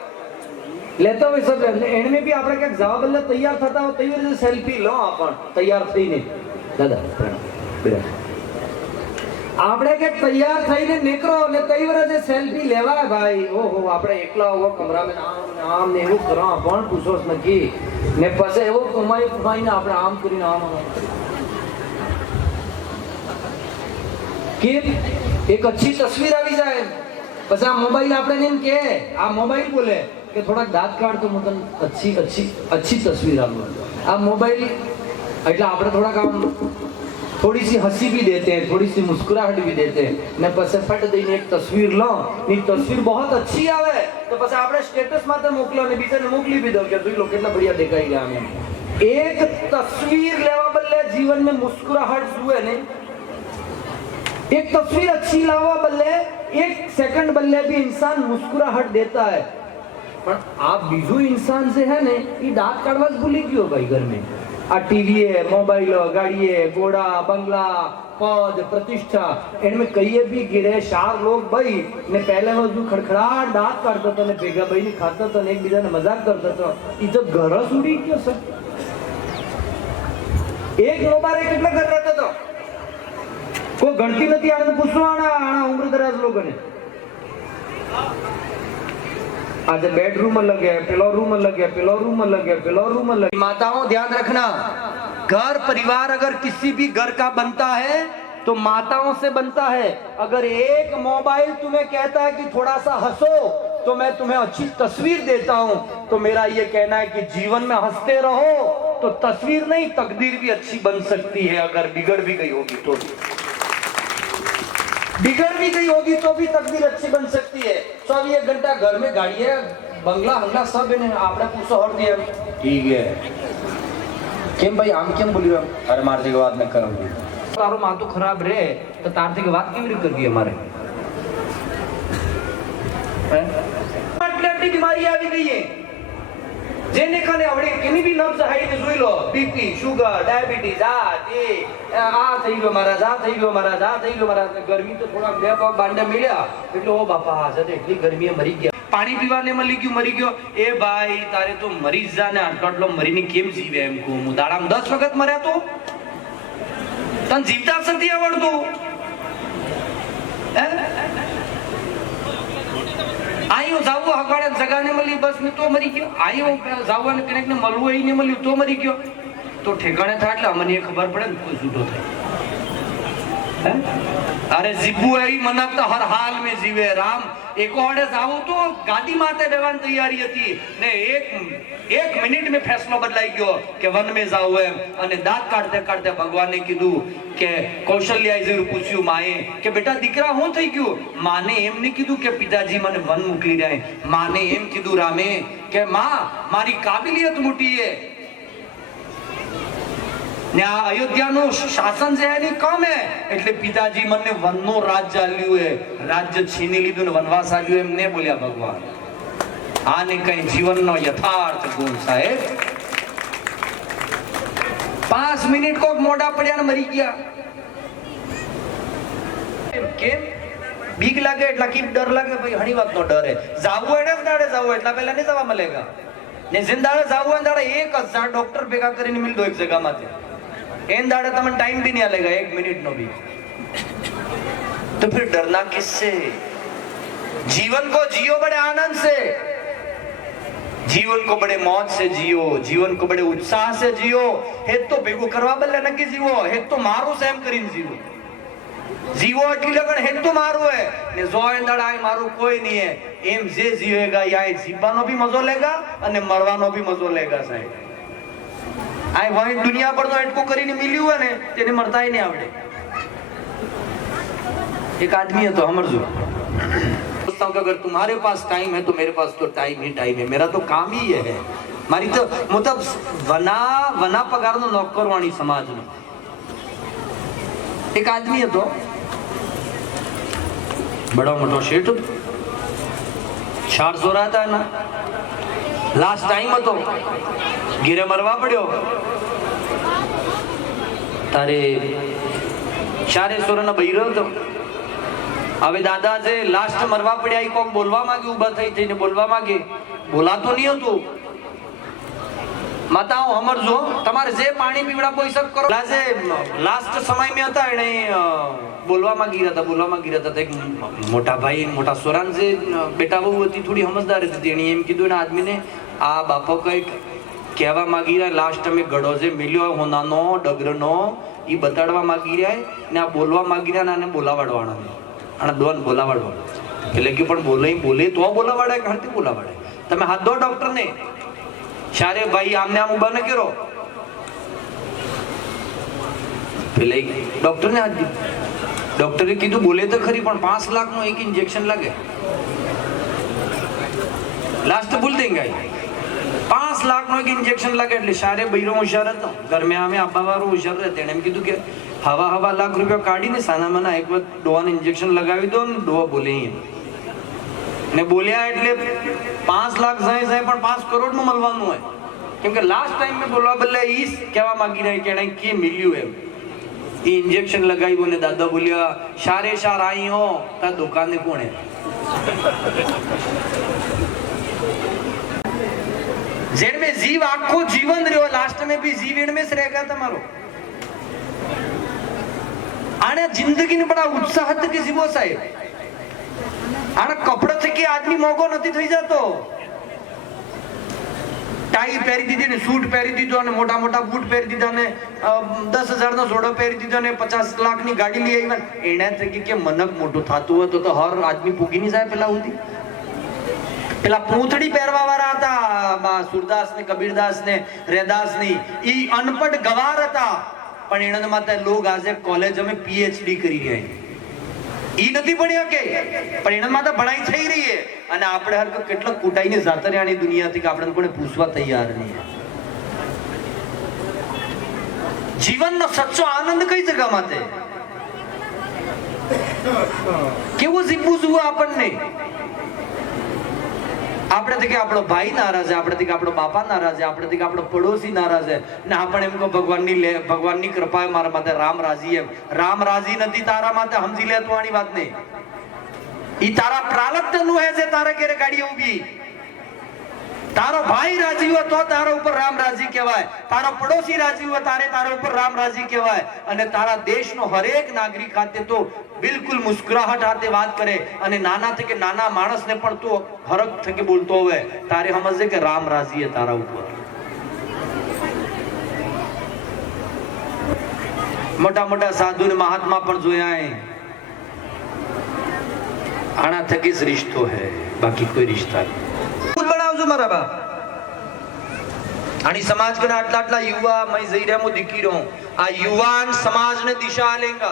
लेता હોય सब एने भी આપણે ક્યાંક જવા બદલે તૈયાર થતા હોય તૈયાર રીતે સેલ્ફી લો આપણ તૈયાર થઈને દાદા આપણે કે તૈયાર થઈને નીકળો ને તૈયાર જે સેલ્ફી લેવા ભાઈ ઓહો આપણે એકલા હોવા કમરા में આમ ને એવું કરો પણ પૂછોસ નકી ને પછી એવો કમાઈને આપણે આમ કરીને આમ કે એક अच्छी तस्वीर આવી જાય પછી આ મોબાઈલ આપણે ને કે આ મોબાઈલ બોલે कि थोड़ा दांत काट तो मतलब अच्छी तस्वीर आ मोबाइल એટલે આપણે થોડા કામ थोड़ी सी हंसी भी देते हैं थोड़ी सी मुस्कुराहट भी देते हैं ने પછી ફટ દઈને એક તસવીર લો ની તસવીર बहुत अच्छी આવે તો પછી આપણે સ્ટેટસ માં મોકલો ને બીજાને મોકલી भी दो કે જોઈ લો કેટલા बढ़िया દેખાઈ ગયા અમે एक तस्वीर लेवा बदले जीवन में मुस्कुराहट हुए ने एक तस्वीर अच्छी लावा बदले एक सेकंड बदले भी इंसान मुस्कुराहट देता है પણ આ બીજો इंसान से है ने ई दांत काढवाच भूली गयो भाई घर में આ ટીવી है मोबाइल गाड़ी है घोड़ा बंगला पद प्रतिष्ठा इनमें कई भी गिरे 4 लोग भाई ने पहले में जो खड़खड़ाट दांत काढतो तो ने भेगा भाई ने खातो तो ने एक बीजा ने मजाक करतो तो ई तो घर उड़ी गयो सर एक लोबारे કેટલા ઘર રહેતો તો કોઈ ગણતી નથી આને પૂછવા આના ઉમ્રદરાજ લોકોને आज बेडरूम अलग है पेलो रूम अलग है पेलो रूम अलग है पेलो रूम अलग है। माताओं ध्यान रखना घर परिवार अगर किसी भी घर का बनता है तो माताओं से बनता है। अगर एक मोबाइल तुम्हें कहता है कि थोड़ा सा हंसो तो मैं तुम्हें अच्छी तस्वीर देता हूं तो मेरा ये कहना है कि जीवन में हंसते रहो तो तस्वीर नहीं तकदीर भी अच्छी बन सकती है। अगर बिगड़ भी गई होगी तो बिगड़ भी गई होगी तो भी तकदीर अच्छी बन सकती है। 24 घंटा घर में गाड़ी है बंगला हंगला सब है आपने पूछो हर दिया ठीक है केम भाई आम केम बोली अरे मारती की बात न करूंगी तारो माथो खराब रे तो तारती की बात केवी कर दी हमारे आटली बीमारी આવી ગઈ है જેને કને આવડે કેની બી નબ્જ હાઈને જોઈ લો બીપી શુગર ડાયાબિટીસ આ થઈ ગયો મારા આ થઈ ગયો મારા આ થઈ ગયો મારા ગરમી તો થોડા બે પગ બાંડા મળ્યા એટલે ઓ બાપા આજે તો એટલી ગરમીએ મરી ગયા પાણી પીવાને મળી ગયું મરી ગયો એ ભાઈ તારે તો મરી જા ને આટલો મરીને કેમ જીવે એમ કહું હું દાડામાં 10 વખત મર્યા તો તને જીવતા નથી આવડતું હે आयो जावो हकाड़े जगाने मली बस में तो मरी गयो आयो जावो ने कनेक ने मलवो ही ने मल्यो तो मरी गयो तो ठेकाणे था એટલે અમને ખબર પડે ને કોઈ છૂટો થાય अरे जीबू है मनक तो हर हाल में जीवे राम एक ओडे जावो तो गादी माते बेवान तैयारी હતી ने एक मिनिट में फैसलो बदलाई गयो કે વન में जाओ એમ અને દાંત કાઢતે કાઢતે ભગવાને કીધું કે કૌશલ્યાએ પૂછ્યું માએ કે બેટા દીકરા હું થઈ ગયું માને એમ નહીં કીધું કે પિતાજી મને વન મોકલી રહ્યા માને એમ કીધું રામે કે માં મારી કાબિલિયત મોટી છે ને આ અયોધ્યાનો શાસન જે એની કમ હે એટલે પિતાજી મને વનનો રાજ્ય આલ્યું હે રાજ્ય છીની લીધું ને વનવાસ આલ્યું એમ ને બોલ્યા ભગવાન આને કઈ જીવનનો યથાર્થ ગુણ સાહેબ 5 મિનિટ કોક મોઢા પડ્યા ને મરી ગયા કેમ બીક લાગે એટલા કી ડર લાગે ભાઈ હણી વાતનો ડર હે જાવું એને દાડે જાવું એટલા પહેલા નહીં જવા મળેગા ને જિંદાડે જાવું દાડે 1000 ડોક્ટર ભેગા કરીને મિલ દો એક જગ્યામાંથી एन दाड़े तमन टाइम भी नहीं लगेगा 1 मिनट नो भी तो फिर डरना किससे जीवन को जियो बड़े आनंद से जीवन को बड़े मौज से जियो जीवन को बड़े उत्साह से जियो हे तो भेगो करवा बल्ले नक्की जीवो हे तो मारो सेम करीन जीवो जीवो એટલી લગન હે તો મારું હે ને જો એન દાડા આય મારું કોઈ નહીં હે એમ જે જીવેગા યા જીવવાનો भी મજો લેગા અને મરવાનો भी મજો લેગા સાહેબ आई वही दुनिया पर तो एटको करीने मिली हुआ ने तेने मरता ही नहीं आवड़े एक आदमी है तो समझो सोचता हूं कि अगर तुम्हारे पास टाइम है तो मेरे पास तो टाइम है मेरा तो काम ही ये है मारी तो मतलब वना पगार नो नौकर वाणी समाज में एक आदमी है तो बड़ा मोटो शेठ 400 रहता है ना लास्ट टाइम હતો ગીરે મરવા પડ્યો તારે 400 ના બૈરો હતો હવે દાદા જે લાસ્ટ મરવા પડ્યા ઈ કોક બોલવા માંગે ઊભા થઈને બોલવા માંગે બોલાતો નહીં હતું માતાઓ સમજો તમારે જે પાણી પીવડા કોઈ સબ કરો લાજે લાસ્ટ સમય में હતા એને બોલવા માંગી રહ્યા હતા એક મોટા ભાઈ મોટા સોરાન જે બેટા બહુ હતી થોડી સમજદાર હતી એણે એમ કીધું ને આદમીને આ બાપો કઈક કહેવા માંગી રહ્યા લાસ્ટ અમે ગડો જે મિલ્યો હોનાનો ડગરનો ઈ બતાડવા માંગી રહ્યા ને આ બોલવા માંગી રહ્યા ને આને બોલાવાડવાના અને દોન બોલાવાડવા એટલે કે પણ બોલે તો બોલાવાડે કે હરતી બોલાવાડે તમે હાથ દો ડોક્ટર ને ચારે ભાઈ આમને આમ ઉભા ન કરો પેલે ડોક્ટર ને હાથ દીધું ડોક્ટરે કીધું બોલે તો ખરી પણ 5 લાખ નો એક इंजेक्शन लगे लास्ट बोल देंगे 5 लाख નો એક इंजेक्शन लगे એટલે સારે બૈરો હોશિયાર હતો ઘર મે આમે આબાવારો હોશિયાર રહે તેણે એમ કીધું કે હવા લાખ રૂપિયા કાઢીને સાનામાના એક વખત ડોવાને इंजेक्शन લગાવી દો ને ડોવા બોલે ને બોલ્યા એટલે 5 લાખ જાય પણ 5 કરોડ નું મળવાનું હોય કેમ કે લાસ્ટ ટાઈમ મેં બોલવા બદલે ઈ કહેવા માંગી રહી કે એને કે મિલ્યું એમ એ ઇન્જેક્શન લગાવ્યું ને દાદા બોલ્યા સારે સાર આઈ હો તા દુકાને કોણે जेड में जीव आखो जीवन रहो लास्ट में भी जीव इनमें से रहेगा તમારો આને જિંદગીને બડા ઉત્સાહ થી જીવો સાહેબ આને કપડા થી કે આદમી મોગો નથી થઈ જતો ટાઈ પહેરી દીધી ને સૂટ પહેરી દીધો અને મોટા મોટા બૂટ પહેરી દીધા ને 10,000 નો જોડો પહેરી દીધો ને 50 લાખ ની ગાડી લઈ આવી એને થઈ કે મનક મોટું થાતું હોય તો હર આદમી પૂગી ની જાય પેલા સુધી પેલા પૂંથડી પહેરવા વાળા હતા સુરદાસ ને કબીરદાસ ને રેદાસ ની ઈ અનપઢ ગવાર હતા પણ એના માટે લોગ આજે કોલેજ અમે પીએચડી કરી રહ્યા ઈ નથી ભણ્યા કે પણ એના માટે ભણાઈ થઈ રહી છે અને આપણે હર કેટલા કુટાઈને જાતરિયાની દુનિયાથી કે આપણે કોને પૂછવા તૈયાર નહીં જીવનનો સચ્ચો આનંદ કઈ જગ્યા માટે કેવું જીવવું જોઈએ આપણને આપણે થી કે આપણો ભાઈ નારાજ છે આપણે થી કે આપણો બાપા નારાજ છે આપણે થી કે આપણો પડોશી નારાજ છે ને આપણે એમ કહો ભગવાનની કૃપા મારા માટે રામ રાજી એમ રામ રાજી નથી તારા માટે સમજી લે તો આની વાત નહીં ઈ તારા પ્રાલબ્ધ નું હે છે તારે કેરે ગાડી ઉભી તારો ભાઈ રાજી હોય તો તારા ઉપર રામ રાજી કહેવાય તારો પડોશી રાજી હોય તારા ઉપર રામ રાજી કહેવાય અને તારા દેશનો હરેક નાગરિક હાથે તો બિલકુલ મુસ્કરાહટ હાથે વાત કરે અને નાના થી કે નાના માણસને પણ તો હરક થકે બોલતો હોય તારે સમજે કે રામ રાજી હે તારા ઉપર મોટા મોટા સાધુ ને મહાત્મા પણ જોયા હે આના થકી જ રિશ્તો હે બાકી કોઈ રિશ્તા નહીં બનાવજો મારા બાપ आणि समाज के आटला आटला युवा मैं जई रे मु दिखी रहो आ युवान समाज ने दिशा लेगा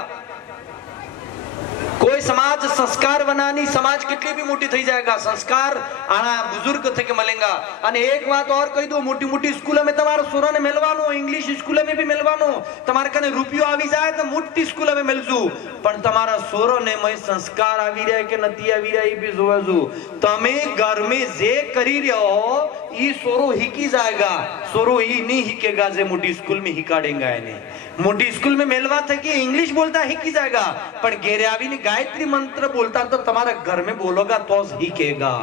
कोई समाज संस्कार बनानी समाज कितनी भी मोटी થઈ जाएगा संस्कार आना बुजुर्ग थे के मिलेगा અને એક વાત और કહી દો મોટી મોટી સ્કૂલો में તમારો સોરાને મેલવાનો इंग्लिश स्कूल में भी મેલવાનો તમારે કને રૂપિયો આવી જાય તો મોટી સ્કૂલ में મેલજો પણ તમારા સોરોને મય સંસ્કાર આવી રહ્યા કે નથી આવી રહ્યા એ બી જોવાજો તમે ઘર में જે કરી રહ્યો ई सोरो हिकी जाएगा सोरो ही नहीं हिकेगा जे मोटी स्कूल में हिकाड़ेगा इन्हें मोटी स्कूल में मेलवा था कि इंग्लिश बोलता हिकी जाएगा पर घेरे आवी ने गायत्री मंत्र बोलता तो तुम्हारा घर में बोलोगा तो हिकेगा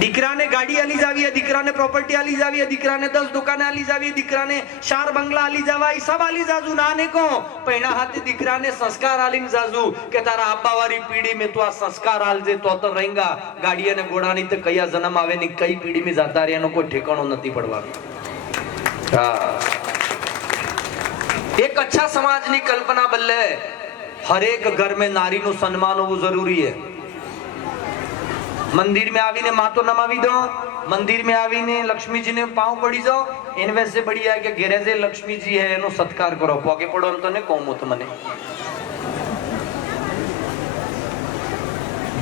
દીકરાને ગાડી આલી જાવી દીકરાને પ્રોપર્ટી આલી જાવી દીકરાને 10 દુકાને આલી જાવી દીકરાને 4 બંગલા આલી જાવાય सब આલી જાજુ નાને કો પૈણા હાથે દીકરાને સંસ્કાર આલીને જાજુ કે તારા આબાવારી પીઢી મે તો આ સંસ્કાર આલજે તો રહેંગા ગાડી અને ઘોડાની તો કયા જન્મ આવે ની કઈ પીઢી મે જાતા રે એનો કોઈ ઠેકાણો નથી પડવાનો હા એક अच्छा समाजની કલ્પના બદલે હરેક ઘર મે નારીનું સન્માન હોવું જરૂરી है मंदिर में आवीने मातो नमावी दो मंदिर में आवीने लक्ष्मी जी ने पांव पड़ी जाओ इन वैसे बढ़िया है कि घेरे से लक्ष्मी जी है एनो सत्कार करो पोके पड़ो तो ने कहूं तो मने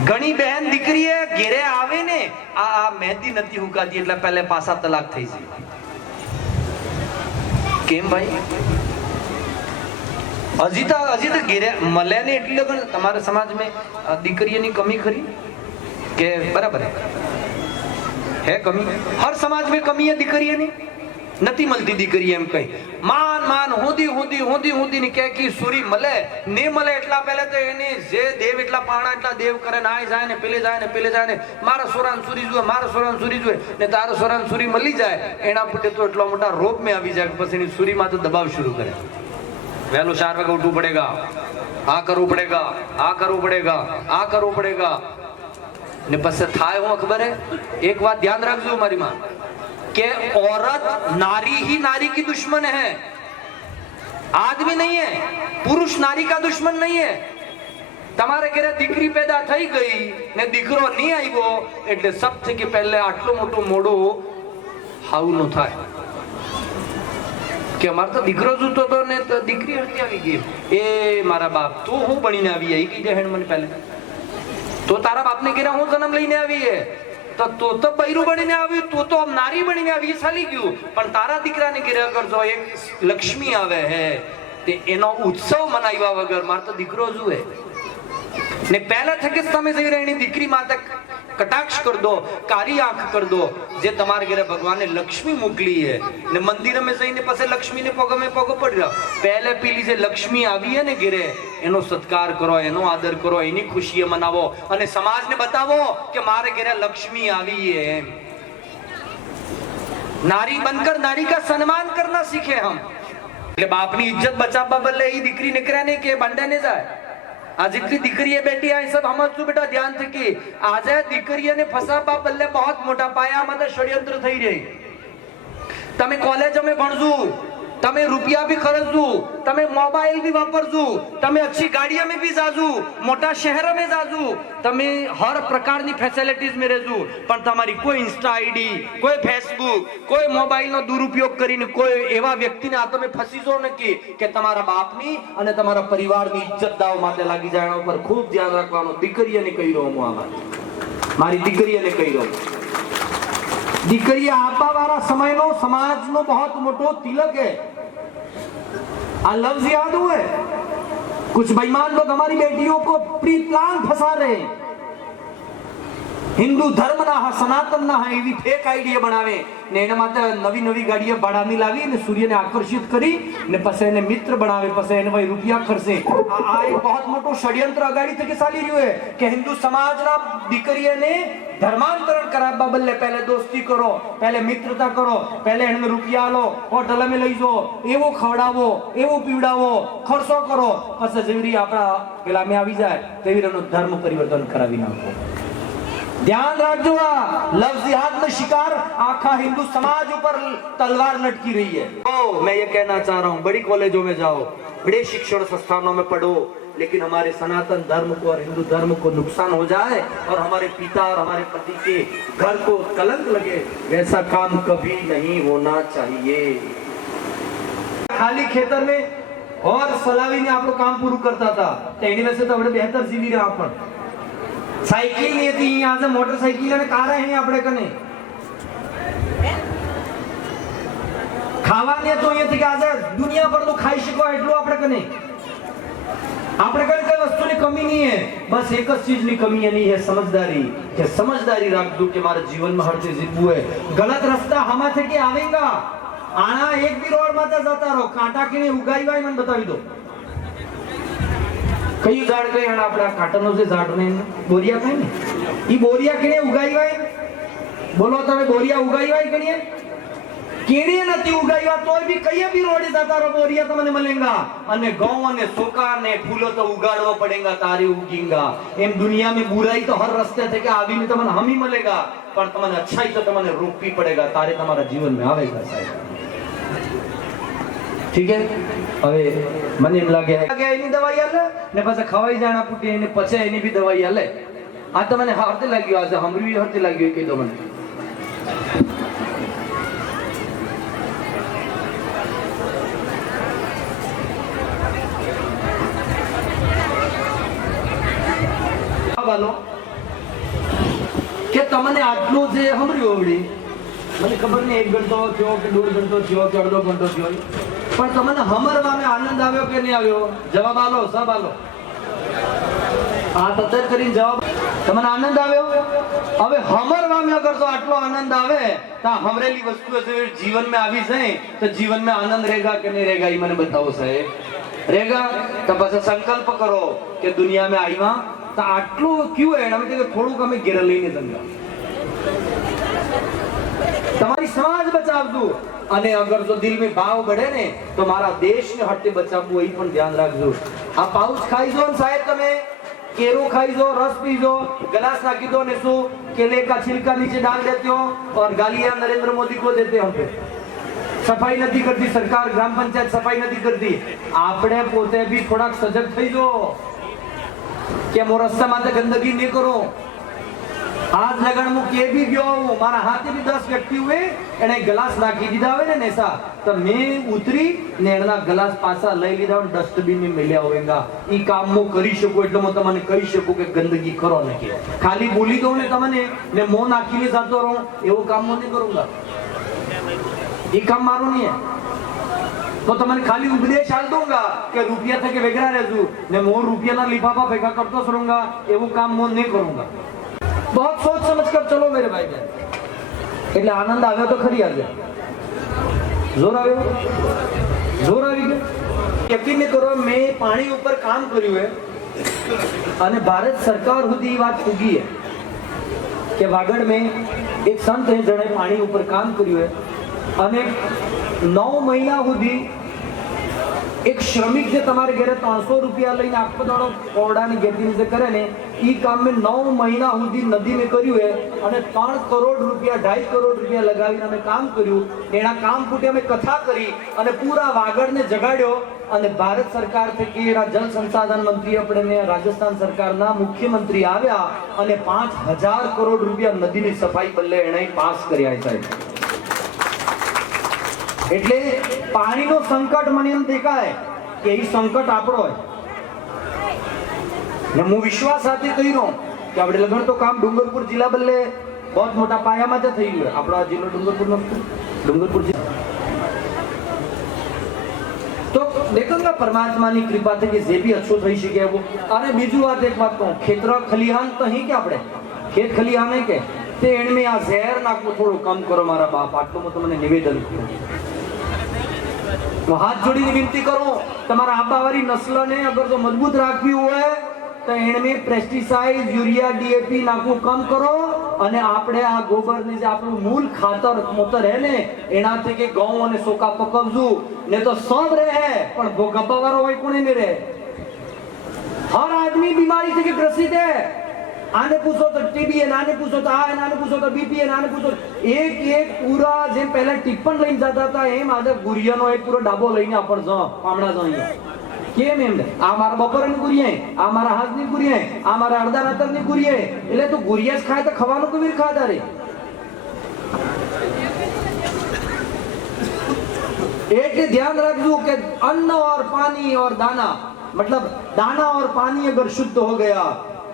घणी बहन दीकरी है घेरे आवे ने आ मेहंदी नती हुकाती એટલે पहले पासा तलाक થઈ જાય કેમ ભાઈ હજી તો ઘેરે મળે ને એટલે તમારા સમાજ में દીકરીઓની કમી ખરી के बराबर है कमी हर समाज में कमी है दीकरी नहीं नती मलती दीकरी एम कही मान मान होदी होदी होदी होदी ने कह की सूरी मले ने मले એટલા પહેલે તો એને જે દેવ એટલા પાણા એટલા દેવ કરે નાય જાય ને પેલે જાય ને મારા સોરાન સુરી જુએ મારા સોરાન સુરી જુએ ને તારા સોરાન સુરી મળી જાય એના પુટે તો એટલો મોટા રોગ में આવી જાય પછી એની સુરી માં તો દબાવ શરૂ કરે વહેલો 4 વાગે ઉઠવું પડેगा આ કરવું પડેगा આ કરવું પડેगा આ કરવું પડેगा ने पसे थाय हो खबर है एक बात ध्यान रखजो हमारी मां के औरत नारी ही नारी की दुश्मन है आदमी नहीं है पुरुष नारी का दुश्मन नहीं है તમારે ઘરે દીકરી પેદા થઈ ગઈ ને દીકરો નહીં આવ્યો એટલે સૌથી કે પહેલે આટલો મોટો મોડો હાવનો થાય કે અમાર તો દીકરો જોતો તો ને તો દીકરી હતી આવી ગઈ એ મારા બાપ તું હું બનીને આવી એ કી દે હેણ મને પહેલે तो तारा बाप ने गिरा हूं जन्म लईने आवी है तो बैरू बनीने आवी तो नारी बनीने आवी साली क्यों पण तारा दीकरा ने गिरा अगर जो एक लक्ष्मी आवे है ते एनो उत्सव मनाव्या वगर मार तो दीकरो जुए ने पहला थके समय जई रहनी दीकरी माता કટાક્ષ કર દો, કારી આંખ કર દો. જે તમારા ઘરે ભગવાને લક્ષ્મી મોકલી હે ને મંદિરમાં જઈને પછી લક્ષ્મીને પગમે પગ પડ્યો, પહેલે પેલી જે લક્ષ્મી આવી હે ને ઘરે એનો સત્કાર કરો, એનો આદર કરો, એની ખુશી મનાવો અને સમાજને બતાવો કે મારે ઘરે લક્ષ્મી આવી है. नारी बनकर नारी का सम्मान करना सीखे हम. એટલે બાપની ઇજ્જત બચાવવા બદલે એ દીકરી નીકળ્યા નહીં કે બંડે ને જાય. આ જેટલી દીકરીએ બેટી આ સબ સમજતું બેટા ધ્યાન થી કે આજે દીકરીઓને ફસાવવા બદલે બહુ મોટા પાયામાં તો ષડયંત્ર થઈ રહી. તમે કોલેજોમાં ભણજો, તમે રૂપિયા भी ખર્ચજો, તમે મોબાઈલ भी વાપરજો, તમે अच्छी ગાડીઓ में भी જાજો, મોટા શહેરો में જાજો, તમે હર પ્રકારની ફેસિલિટીઝ में રહેજો, પણ તમારી કોઈ ઇન્સ્ટા આઈડી, કોઈ ફેસબુક, કોઈ મોબાઈલનો દુરુપયોગ કરીને કોઈ એવા વ્યક્તિને આ તમે ફસીજો નથી કે તમારા બાપની અને તમારા પરિવારની ઇજ્જત દાવ માટે લાગી જાય. એના ઉપર ખૂબ ધ્યાન રાખવાનું. દીકરીઓને કહી રહ્યો હું, આમાં મારી દીકરીઓને કહી રહ્યો, દીકરી આપવા વાળા સમયનો સમાજનો બહુ મોટો તિલક है. आ लफ्ज याद हुए, कुछ बेईमान लोग हमारी बेटियों को प्री प्लान फंसा रहे हैं. हिंदू धर्म ना है, सनातन ना है, एवी फेक आइडिया बनावे ने एना माटे नवी नवी गाड़ियां भाड़ानी लावी ने सूर्यने आकर्षित કરી ને પછી એને મિત્ર બનાવે, પછી એને ભાઈ રૂપિયા ખર્ચે. આ એક બહુ મોટું ષડયંત્ર અગાડી થી ચાલી રહ્યું છે કે હિન્દુ સમાજના દીકરીઓને ધર્માંતરણ કરાવવા બદલે પહેલે દોસ્તી કરો, પહેલે મિત્રતા કરો, પહેલે એને રૂપિયા લો, હોટલમાં લઈ જાઓ, એવો ખવડાવો, એવો પીવડાવો, ખર્ચો કરો, પછી જેવી આપણા પેલા મે આવી જાય તેવી રીતનો ધર્મ પરિવર્તન કરાવી નાખો. ध्यान रखो, लफ्ज जिहाद में शिकार आखा हिंदू समाज ऊपर तलवार लटकी रही है. ओ मैं ये कहना चाह रहा हूँ, बड़ी कॉलेजों में जाओ, बड़े शिक्षण संस्थानों में पढ़ो, लेकिन हमारे सनातन धर्म को और हिंदू धर्म को नुकसान हो जाए और हमारे पिता और हमारे पति के घर को कलंक लगे, वैसा काम कभी नहीं होना चाहिए. खाली खेतर में और सलावी ने आप लोग काम पूरा करता था, एनी वैसे तो बड़े बेहतर जीवी रहा. अपन साइकिल नहीं थी, यहाँ से मोटरसाइकिल ने कार है अपने कने. खावा ने तो ये थी कि आज दुनिया पर तो खाई शको એટલું આપણે કને. આપણે કઈ કઈ વસ્તુની કમી नहीं है, बस एक જ चीजની कमी नहीं है, समझदारी. કે समझदारी રાખજો કે મારા જીવનમાં હર ચીજ જીવવું है. गलत रास्ता हमारे के आवेगा, आना एक भी रोड माता जाता रहो, कांटा के उगाई वाई मन बतावी दो. કયું ઝાડ કઈ અને આપણા કાંટાનો જે ઝાડ ને બોરિયા કઈ ને ઈ બોરિયા કેને ઉગાઈવાય? બોલો તમે, બોરિયા ઉગાઈવાય કેને? કેને નથી ઉગાઈવા તોય બી કઈએ બી રોડે જતા રહો, બોરિયા તમને મળેગા. અને ઘઉં અને ચોખા ને ફૂલો તો ઉગાડવા પડેગા, તારે ઉગેગા. એમ दुनिया में बुराई तो हर रस्ते थे कि आवीने તમને हमी મળेगा, પણ તમને अच्छाई तो તમને रोकवी पड़ेगा, तारे તમારા जीवन में आवेगा साहब. ठीक है, હવે મને એમ લાગે કે એની દવાઈ આલે ને પછી ખવાઈ જાણા પૂટી એને પછી એની બી દવાઈ આલે. આ તો મને હરતે લાગ્યો, આજે હમરી હરતે લાગ્યો કહી દો મને. બાલો કે તમને આટલું જે હમરી ઓવડી, મને ખબર નહીં 1 ઘંટો થયો કે 1.5 ઘંટો થયો કે અડધો ઘંટો થયો, પણ તમને હમરવામાં આનંદ આવ્યો કે નહીં આવ્યો? જવાબ આલો, સબ આલો. આ તત્તર કરીને જવાબ. તમને આનંદ આવ્યો? હવે હમરવામાં અગર તો આટલો આનંદ આવે તો હમરેલી વસ્તુઓ જો જીવન में આવી જાય તો જીવન में आनंद रहेगा કે નહીં रहेगा એ મને બતાવો સાહેબ. रहेगा તો પછી સંકલ્પ કરો કે દુનિયા में આવ્યા તો આટલું ક્યું હે, અમે કે થોડુંક અમે ઘેર લઈને જંગા. તમારી સમાજ બચાવજો, અને અગર જો દિલ में भाव बढ़े ने तो मारा देश ने हटते बचावવું એ પણ ધ્યાન રાખજો. આ પાઉચ ખાઈ જો ને સાહેબ, તમે केरो खाई जो, रस पी जो, गलास नाखी दो ने सो केले का छिलका नीचे डाल देते हो और गालियां नरेंद्र मोदी को देते हो. सफाई नहीं करती सरकार, ग्राम पंचायत सफाई नहीं करती. आपने पोते भी थोड़ा सजग थई जो કે મો રસ્તા માટે ગંદકી નહીં કરો. आज लगन मु के भी गयो हूं, मारा हाथे भी 10 व्यक्ति हुए एने ग्लास नाखी दीधा होवे ने नेसा तो मैं उतरी ने एना ग्लास पासा लई लीधा और डस्टबिन में मिल्या होवेगा. ई काम मु करी शकू એટલે હું તમને કહી શકું કે ગંદકી કરો નહીં. ખાલી બોલી દઉં ને તમને ને મો નાખીને જતો રહું એવું કામ હું નહીં કरूंगा. ई काम મારું નહીં है. तो તમને ખાલી ઉપદેશ આલ દઉંगा કે રૂપિયા થકે વેગરા રહેજો ને મો રૂપિયાના લિફાફા ભેગા કરતો રહુંगा, એવું કામ હું નહીં કरूंगा. बहुत सोच समझ कर चलो मेरे भाई बहन. એટલે આનંદ આવ્યો તો ખરી આજે. જોર આવ્યો, જોર આવી ગયો. યકીન કરો મેં પાણી ઉપર કામ કર્યું હે અને ભારત સરકાર સુધી વાત પૂગી હે કે વાગડ में એક સંત હે જણે પાણી ઉપર કામ કર્યું હે અને 9 મહિના સુધી એક શ્રમિક જે તમારે ઘરે 300 રૂપિયા લઈને આખો દાડો ઓરડાની ગેરદી નીચે કરે ને એ કામ મેં 9 મહિના સુધી નદી મેં કર્યું હે અને 3 કરોડ રૂપિયા 2.5 કરોડ રૂપિયા લગાવીને અમે કામ કર્યું. એના કામ પૂટે અમે કથા કરી અને પૂરા વાગડને જગાડ્યો અને ભારત સરકાર થી એના જલ સંસાધન મંત્રી આપણે રાજસ્થાન સરકારના મુખ્યમંત્રી આવ્યા અને 5000 કરોડ રૂપિયા નદીની સફાઈ બદલે એણે પાસ કર્યા સાહેબ. એટલે પાણીનો સંકટ મને એમ દેખાય કે એ સંકટ આપણો હોય ને હું વિશ્વાસ સાથે કહી રહ્યો કે આપણે લગન તો કામ ડુંગરપુર જિલ્લા બદલે બહુ મોટા પાયામાં જ થઈ ગયું. આપણો આ જિલ્લો ડુંગરપુર તો દેખો ને પરમાત્માની કૃપાથી કે જે બી અચ્છો થઈ શકે એવું. અને બીજું વાત એક વાત કહું, ખેતર ખલિહાન તો અહીં કે આપણે ખેત ખલિહાન કે તે એણમે આ ઝેર નાખવું થોડું કમ કરો મારા બાપ. આટલું હું તમને નિવેદન કરું. હું હાથ જોડીને વિનંતી કરું તમારા આબાવાળી નસ્લને અગર જો મજબૂત રાખવી હોય તો એણમે પેસ્ટિસાઇડ યુરિયા ડીએપી નાખવું કમ કરો અને આપણે આ ગોબરની જે આપણું મૂળ ખાતર મોતર હે ને એનાથી કે ઘઉં અને સોકા પકવજો ને તો સબ રહે પણ ગબ્બાવાળો હોય કોને નહીં રહે. હર આદમી બીમારી થી ગ્રસિત है. आने पूछो तो टीबी है, आने पूछो तो आ है, आने पूछो तो बीपी है, आने पूछो एक एक पूरा जे पहले टिप्पण લઈને જતા હતા એમ આજે ગુરિયાનો એક પૂરો ડાબો લઈને આપણ જો પામડા જો કેમ એમ આ મારા બપોરની ગુરિયા આ મારા હાથની ગુરિયા આ મારા અડધા રાતરની ગુરિયા એટલે તો ગુરિયા જ ખાય તો ખવાનું કેવી રીતે ખાતા રે. एक ध्यान रखो कि अन्न और पानी और दाना मतलब दाना और पानी अगर शुद्ध हो गया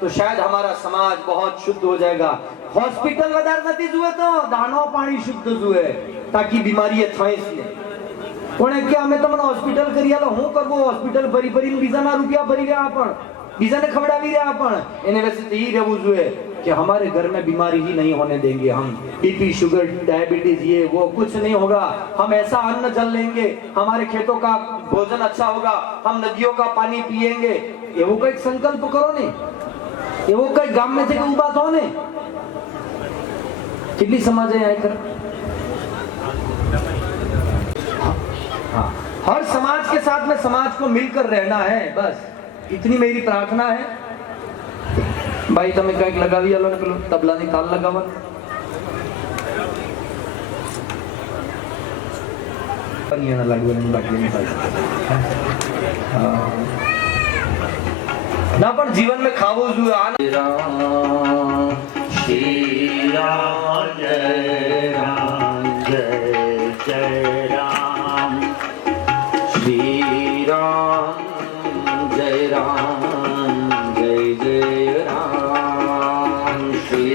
तो शायद हमारा समाज बहुत शुद्ध हो जाएगा. हॉस्पिटल વધારે નથી જુએ તો દાનો પાણી શુદ્ધ જુએ તાકી બીમારી થાય જ નહીં. કોણે કે અમે તમને હોસ્પિટલ કરી આલો હું કરવો હોસ્પિટલ ભરી ભરીને બીજાના રૂપિયા ભરી રહ્યા પણ બીજાને ખવડાવી રહ્યા પણ એને વैसे તો ઈ રહેવું જોઈએ कि हमारे घर में बीमारी ही नहीं होने देंगे. हम बीपी शुगर डायबिटीज ये वो कुछ नहीं होगा. हम ऐसा अन्न जल लेंगे, हमारे खेतों का भोजन अच्छा होगा, हम नदियों का पानी पिएंगे. एवो कोई संकल्प करो ने, एवो कोई गाम में से कोई बात हो ने कितनी समाज है आकर. हाँ, हर समाज के साथ में समाज को मिलकर रहना है, बस इतनी मेरी प्रार्थना है. भाई તમે કઈક લગાવી આલો ને પેલો તબલાની તાલ લગાવવા પનિયાના લાડવાની બાટલીની તાલ ના પણ જીવન में ખાવું જોઈએ. આ श्री राम जय राम जय जय राम. श्री राम जय राम जय जय राम. श्री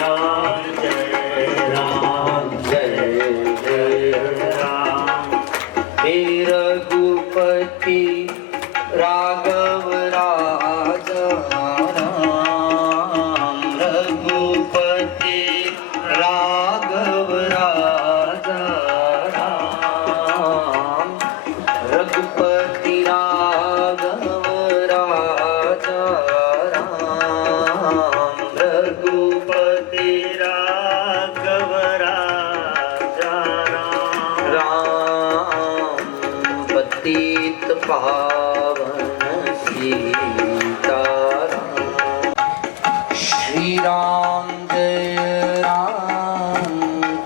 राम जय राम जय जय राम. हे रघुपति राघव राजा राम. रघुपति राघव राजा राम. रघुपति राघव राजा राम. रघुपति राघव राजा राम. राम पतित पावन सीताराम. श्री राम जय राम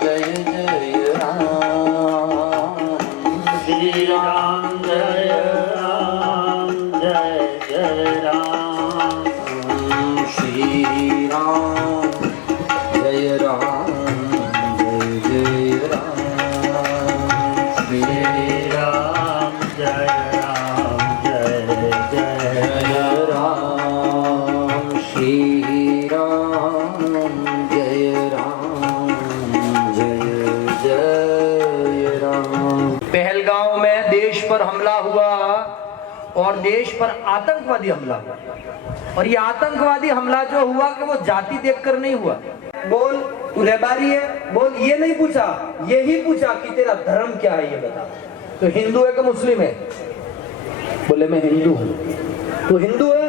जय जय राम. श्री राम जय राम जय जय राम. श्री राम जय राम जय जय राम. श्री राम जय राम जय जय राम. श्री राम जय राम जय जय राम. पहलगांव में देश पर हमला हुआ और देश पर आतंकवादी हमला हुआ. और ये आतंकवादी हमला जो हुआ कि वो जाति देखकर नहीं हुआ। बोल तू रहबारी है, बोल ये नहीं पूछा, यही पूछा कि तेरा धर्म क्या है ये बता। तो हिंदू है कि मुस्लिम है? बोले मैं हिंदू हूँ। तो हिंदू है,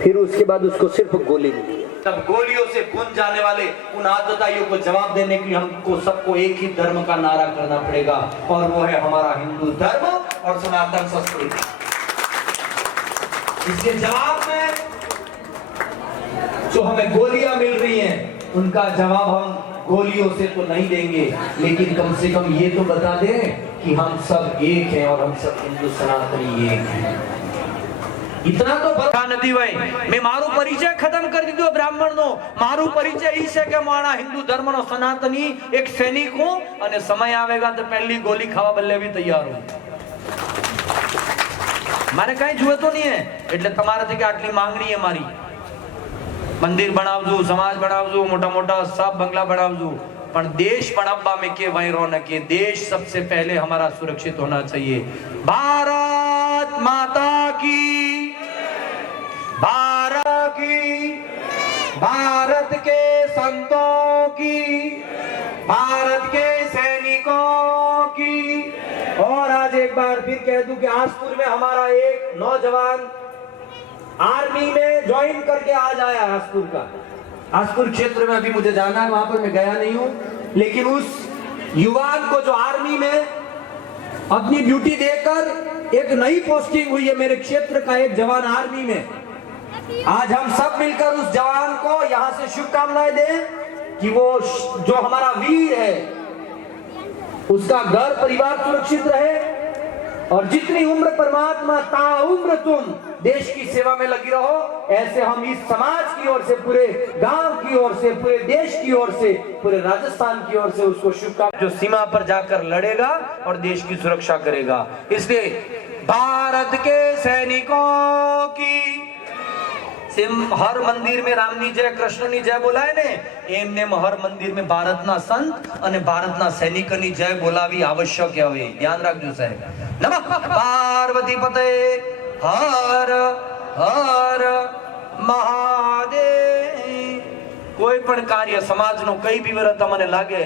फिर उसके बाद उसको सिर्फ गोली मिली। तब गोलियों से भून जाने वाले उन आतताइयों को जवाब देने के लिए हमको सबको एक ही धर्म का नारा करना पड़ेगा, और वो है हमारा हिंदू धर्म और सनातन संस्कृति। इसके जवाब में जो हमें गोलियां मिल रही हैं, उनका जवाब हम गोलियों से तो नहीं देंगे, लेकिन कम से कम ये तो बता दें कि हम सब एक हैं और हम सब हिंदू सनातनी एक हैं। इतना तो बड़ा નથી ભાઈ। મેં મારો પરિચય ખતમ કરી દીધો બ્રાહ્મણનો। મારો પરિચય ઈ છે કે મારા હિન્દુ ધર્મનો સનાતની એક સૈનિક હું, અને સમય આવેગા તો પહેલી ગોલી ખાવા બદલે भी તૈયાર હું। મારે કઈ જોઈતો નહીં હે, એટલે તમારાથી કે આટલી માંગણી હે મારી। મંદિર બનાવજો, સમાજ બનાવજો, મોટા મોટા सब बंगला बनावજો, पर देश बनवा में के वैरो न के देश सबसे पहले हमारा सुरक्षित होना चाहिए। भारत माता की, भारत की, भारत के संतों की, भारत के सैनिकों की। और आज एक बार फिर कह दूं कि आसपुर में हमारा एक नौजवान आर्मी में ज्वाइन करके आज आया। आसपुर का, आसपुर क्षेत्र में अभी मुझे जाना है, वहां पर मैं गया नहीं हूं, लेकिन उस युवान को जो आर्मी में अपनी ड्यूटी देकर एक नई पोस्टिंग हुई है, मेरे क्षेत्र का एक जवान आर्मी में, आज हम सब मिलकर उस जवान को यहां से शुभकामनाएं दें कि वो जो हमारा वीर है उसका घर परिवार सुरक्षित रहे, और जितनी उम्र परमात्मा ताउम्र तुम देश की सेवा में लगी रहो, ऐसे हम इस समाज की ओर से, पूरे गांव की ओर से, पूरे देश की ओर से, पूरे राजस्थान की ओर से उसको शुभकामनाएं। जो सीमा पर जाकर लड़ेगा और देश की सुरक्षा करेगा, इसलिए भारत के सैनिकों की हर मंदिर में रामनी जय कृष्णनी जय बोलाय ने, एमने हर मंदिर में भारतना संत અને ભારતના સૈનિકોની જય બોલાવી આવશ્યક છે। ધ્યાન રાખજો સાહેબ। નમઃ પાર્વતી પતે હર હર મહાદેવ। કોઈ પણ કાર્ય સમાજનો કઈ બી વ્રત મને લાગે,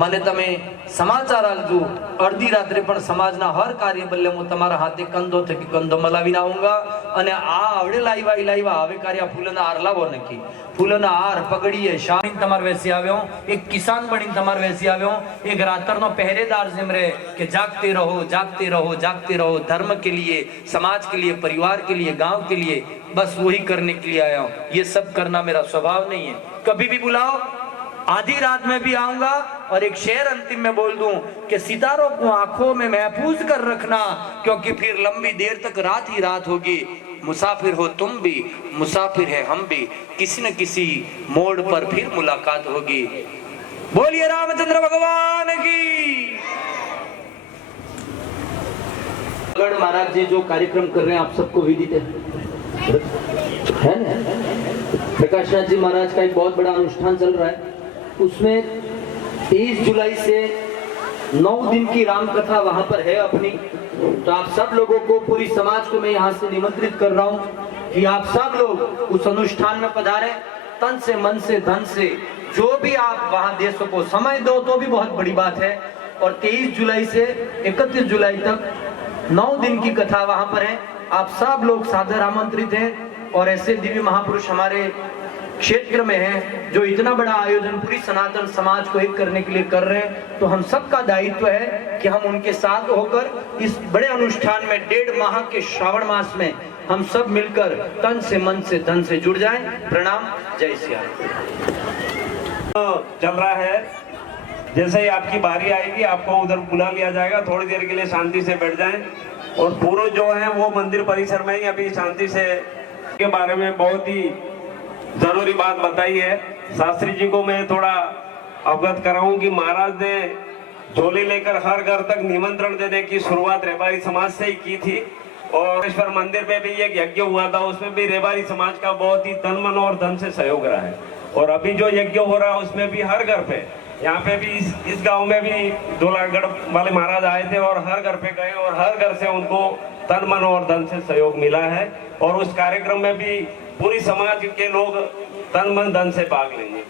મને તમે સમાચાર આલજો, અડધી રાત્રે પણ સમાજના હર કાર્ય બદલે હું તમારા હાથે કંધો થકી કંધો મલાવીને આવુંગા। અને આ આવડે લાવ્યા હવે કાર્ય ફૂલના હાર લાવો નક્કી, ફૂલના હાર પગડીએ શામીન તમાર વેસી આવ્યો, એક કિસાન બનીને તમાર વેસી આવ્યો, એક રાતરનો પહેરેદાર જેમ રે કે જાગते रहो जागते रहो जागते रहो, धर्म के लिए, समाज के लिए, परिवार के लिए, गांव के लिए, बस वही करने के लिए आया हूं। ये सब करना मेरा स्वभाव नहीं है। कभी भी बुलाओ, आधी रात में भी आऊंगा, और एक शेर अंतिम में बोल दूं कि सितारों को आंखों में महफूज कर रखना, क्योंकि फिर लंबी देर तक रात ही रात होगी। मुसाफिर हो तुम भी, मुसाफिर है हम भी, किसी न किसी मोड़ पर फिर मुलाकात होगी। बोलिए रामचंद्र भगवान की। महाराज जी जो कार्यक्रम कर रहे हैं आप सबको विदित है ना? प्रकाश नाथ जी महाराज का एक बहुत बड़ा अनुष्ठान चल रहा है, उसमें 23 जुलाई से 9 दिन की राम कथा वहां पर है अपनी। तो आप सब लोगों को, पूरी समाज को मैं यहाँ से निमंत्रित कर रहा हूँ कि आप सब लोग उस अनुष्ठान में पधारें, तन से, मन से, धन से, जो भी आप वहां दे सको। समय दो तो भी बहुत बड़ी बात है। और 23 जुलाई से 31 जुलाई तक 9 दिन की कथा वहां पर है। आप सब लोग सादर आमंत्रित हैं। और ऐसे दिव्य महापुरुष हमारे क्षेत्र में हैं जो इतना बड़ा आयोजन पूरी सनातन समाज को एक करने के लिए कर रहे हैं, तो हम सबका दायित्व है कि हम उनके साथ होकर इस बड़े अनुष्ठान में 1.5 माह के श्रावण मास में हम सब मिलकर तन से, मन से, धन से जुड़ जाएं। प्रणाम, जय श्री राम। चल रहा है, जैसे ही आपकी बारी आएगी आपको उधर बुला लिया जाएगा, थोड़ी देर के लिए शांति से बैठ जाएं। और पूर्व जो है वो मंदिर परिसर में ही अभी शांति से के बारे में बहुत ही जरूरी बात बताई है। शास्त्री जी को मैं थोड़ा अवगत कराऊं कि महाराज ने झोली लेकर हर घर तक निमंत्रण देने की शुरुआत रेबारी समाज से ही की थी। और ईश्वर मंदिर में भी एक यज्ञ हुआ था, उसमें भी रेबारी समाज का बहुत ही तन मन और धन से सहयोग रहा है। और अभी जो यज्ञ हो रहा है उसमें भी हर घर पे, यहाँ पे भी इस गांव में भी 2 लाखगढ़ वाले महाराज आए थे और हर घर पे गए और हर घर से उनको तन मन और धन से सहयोग मिला है और उस कार्यक्रम में भी पूरी समाज के लोग तन मन धन से भाग लेंगे।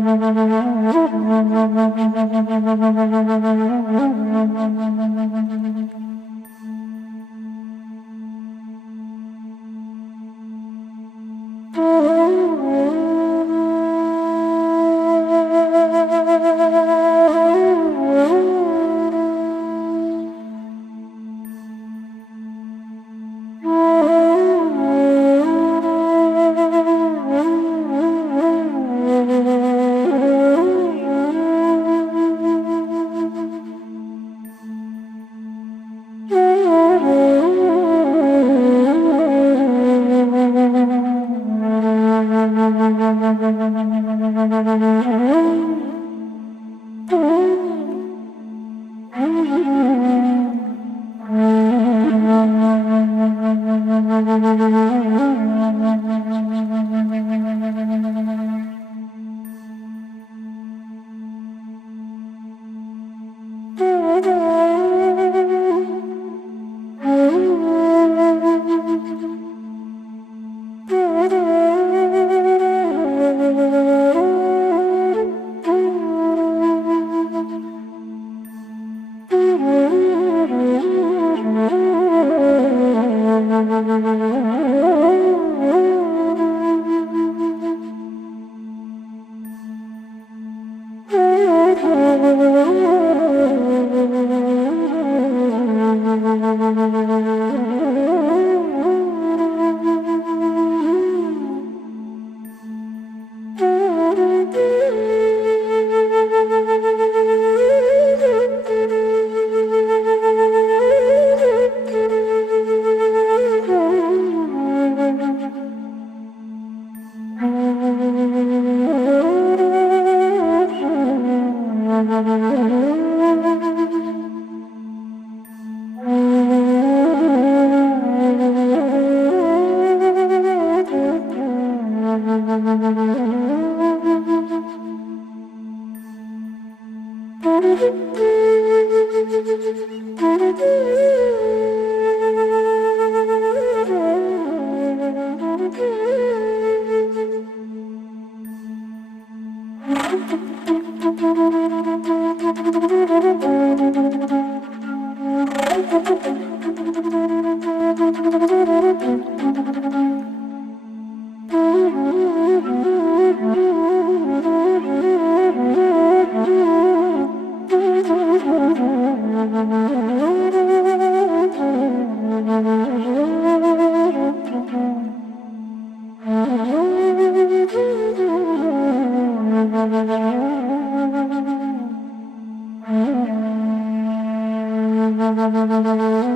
Thank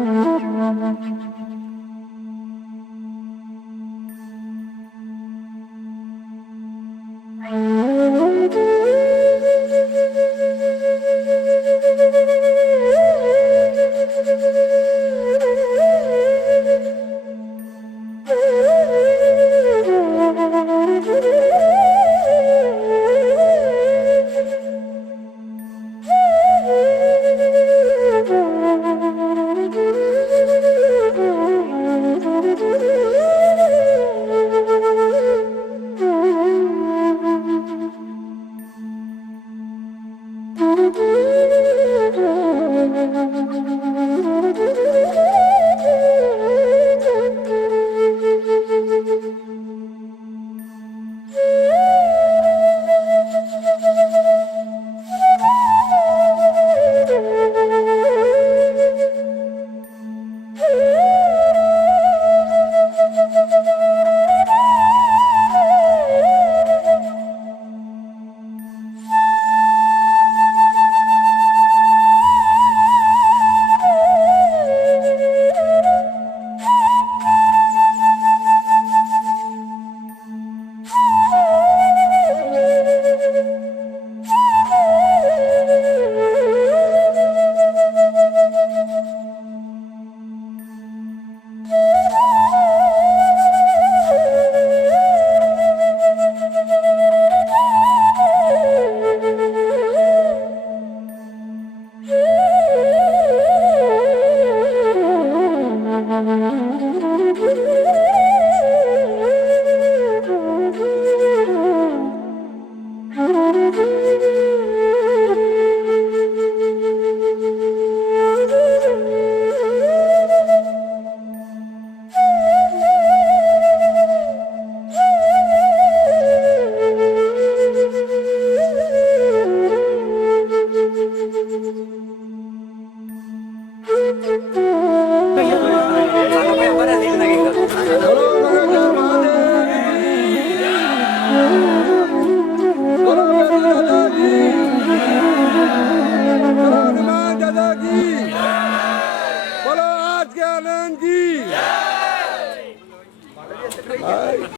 you. बोलो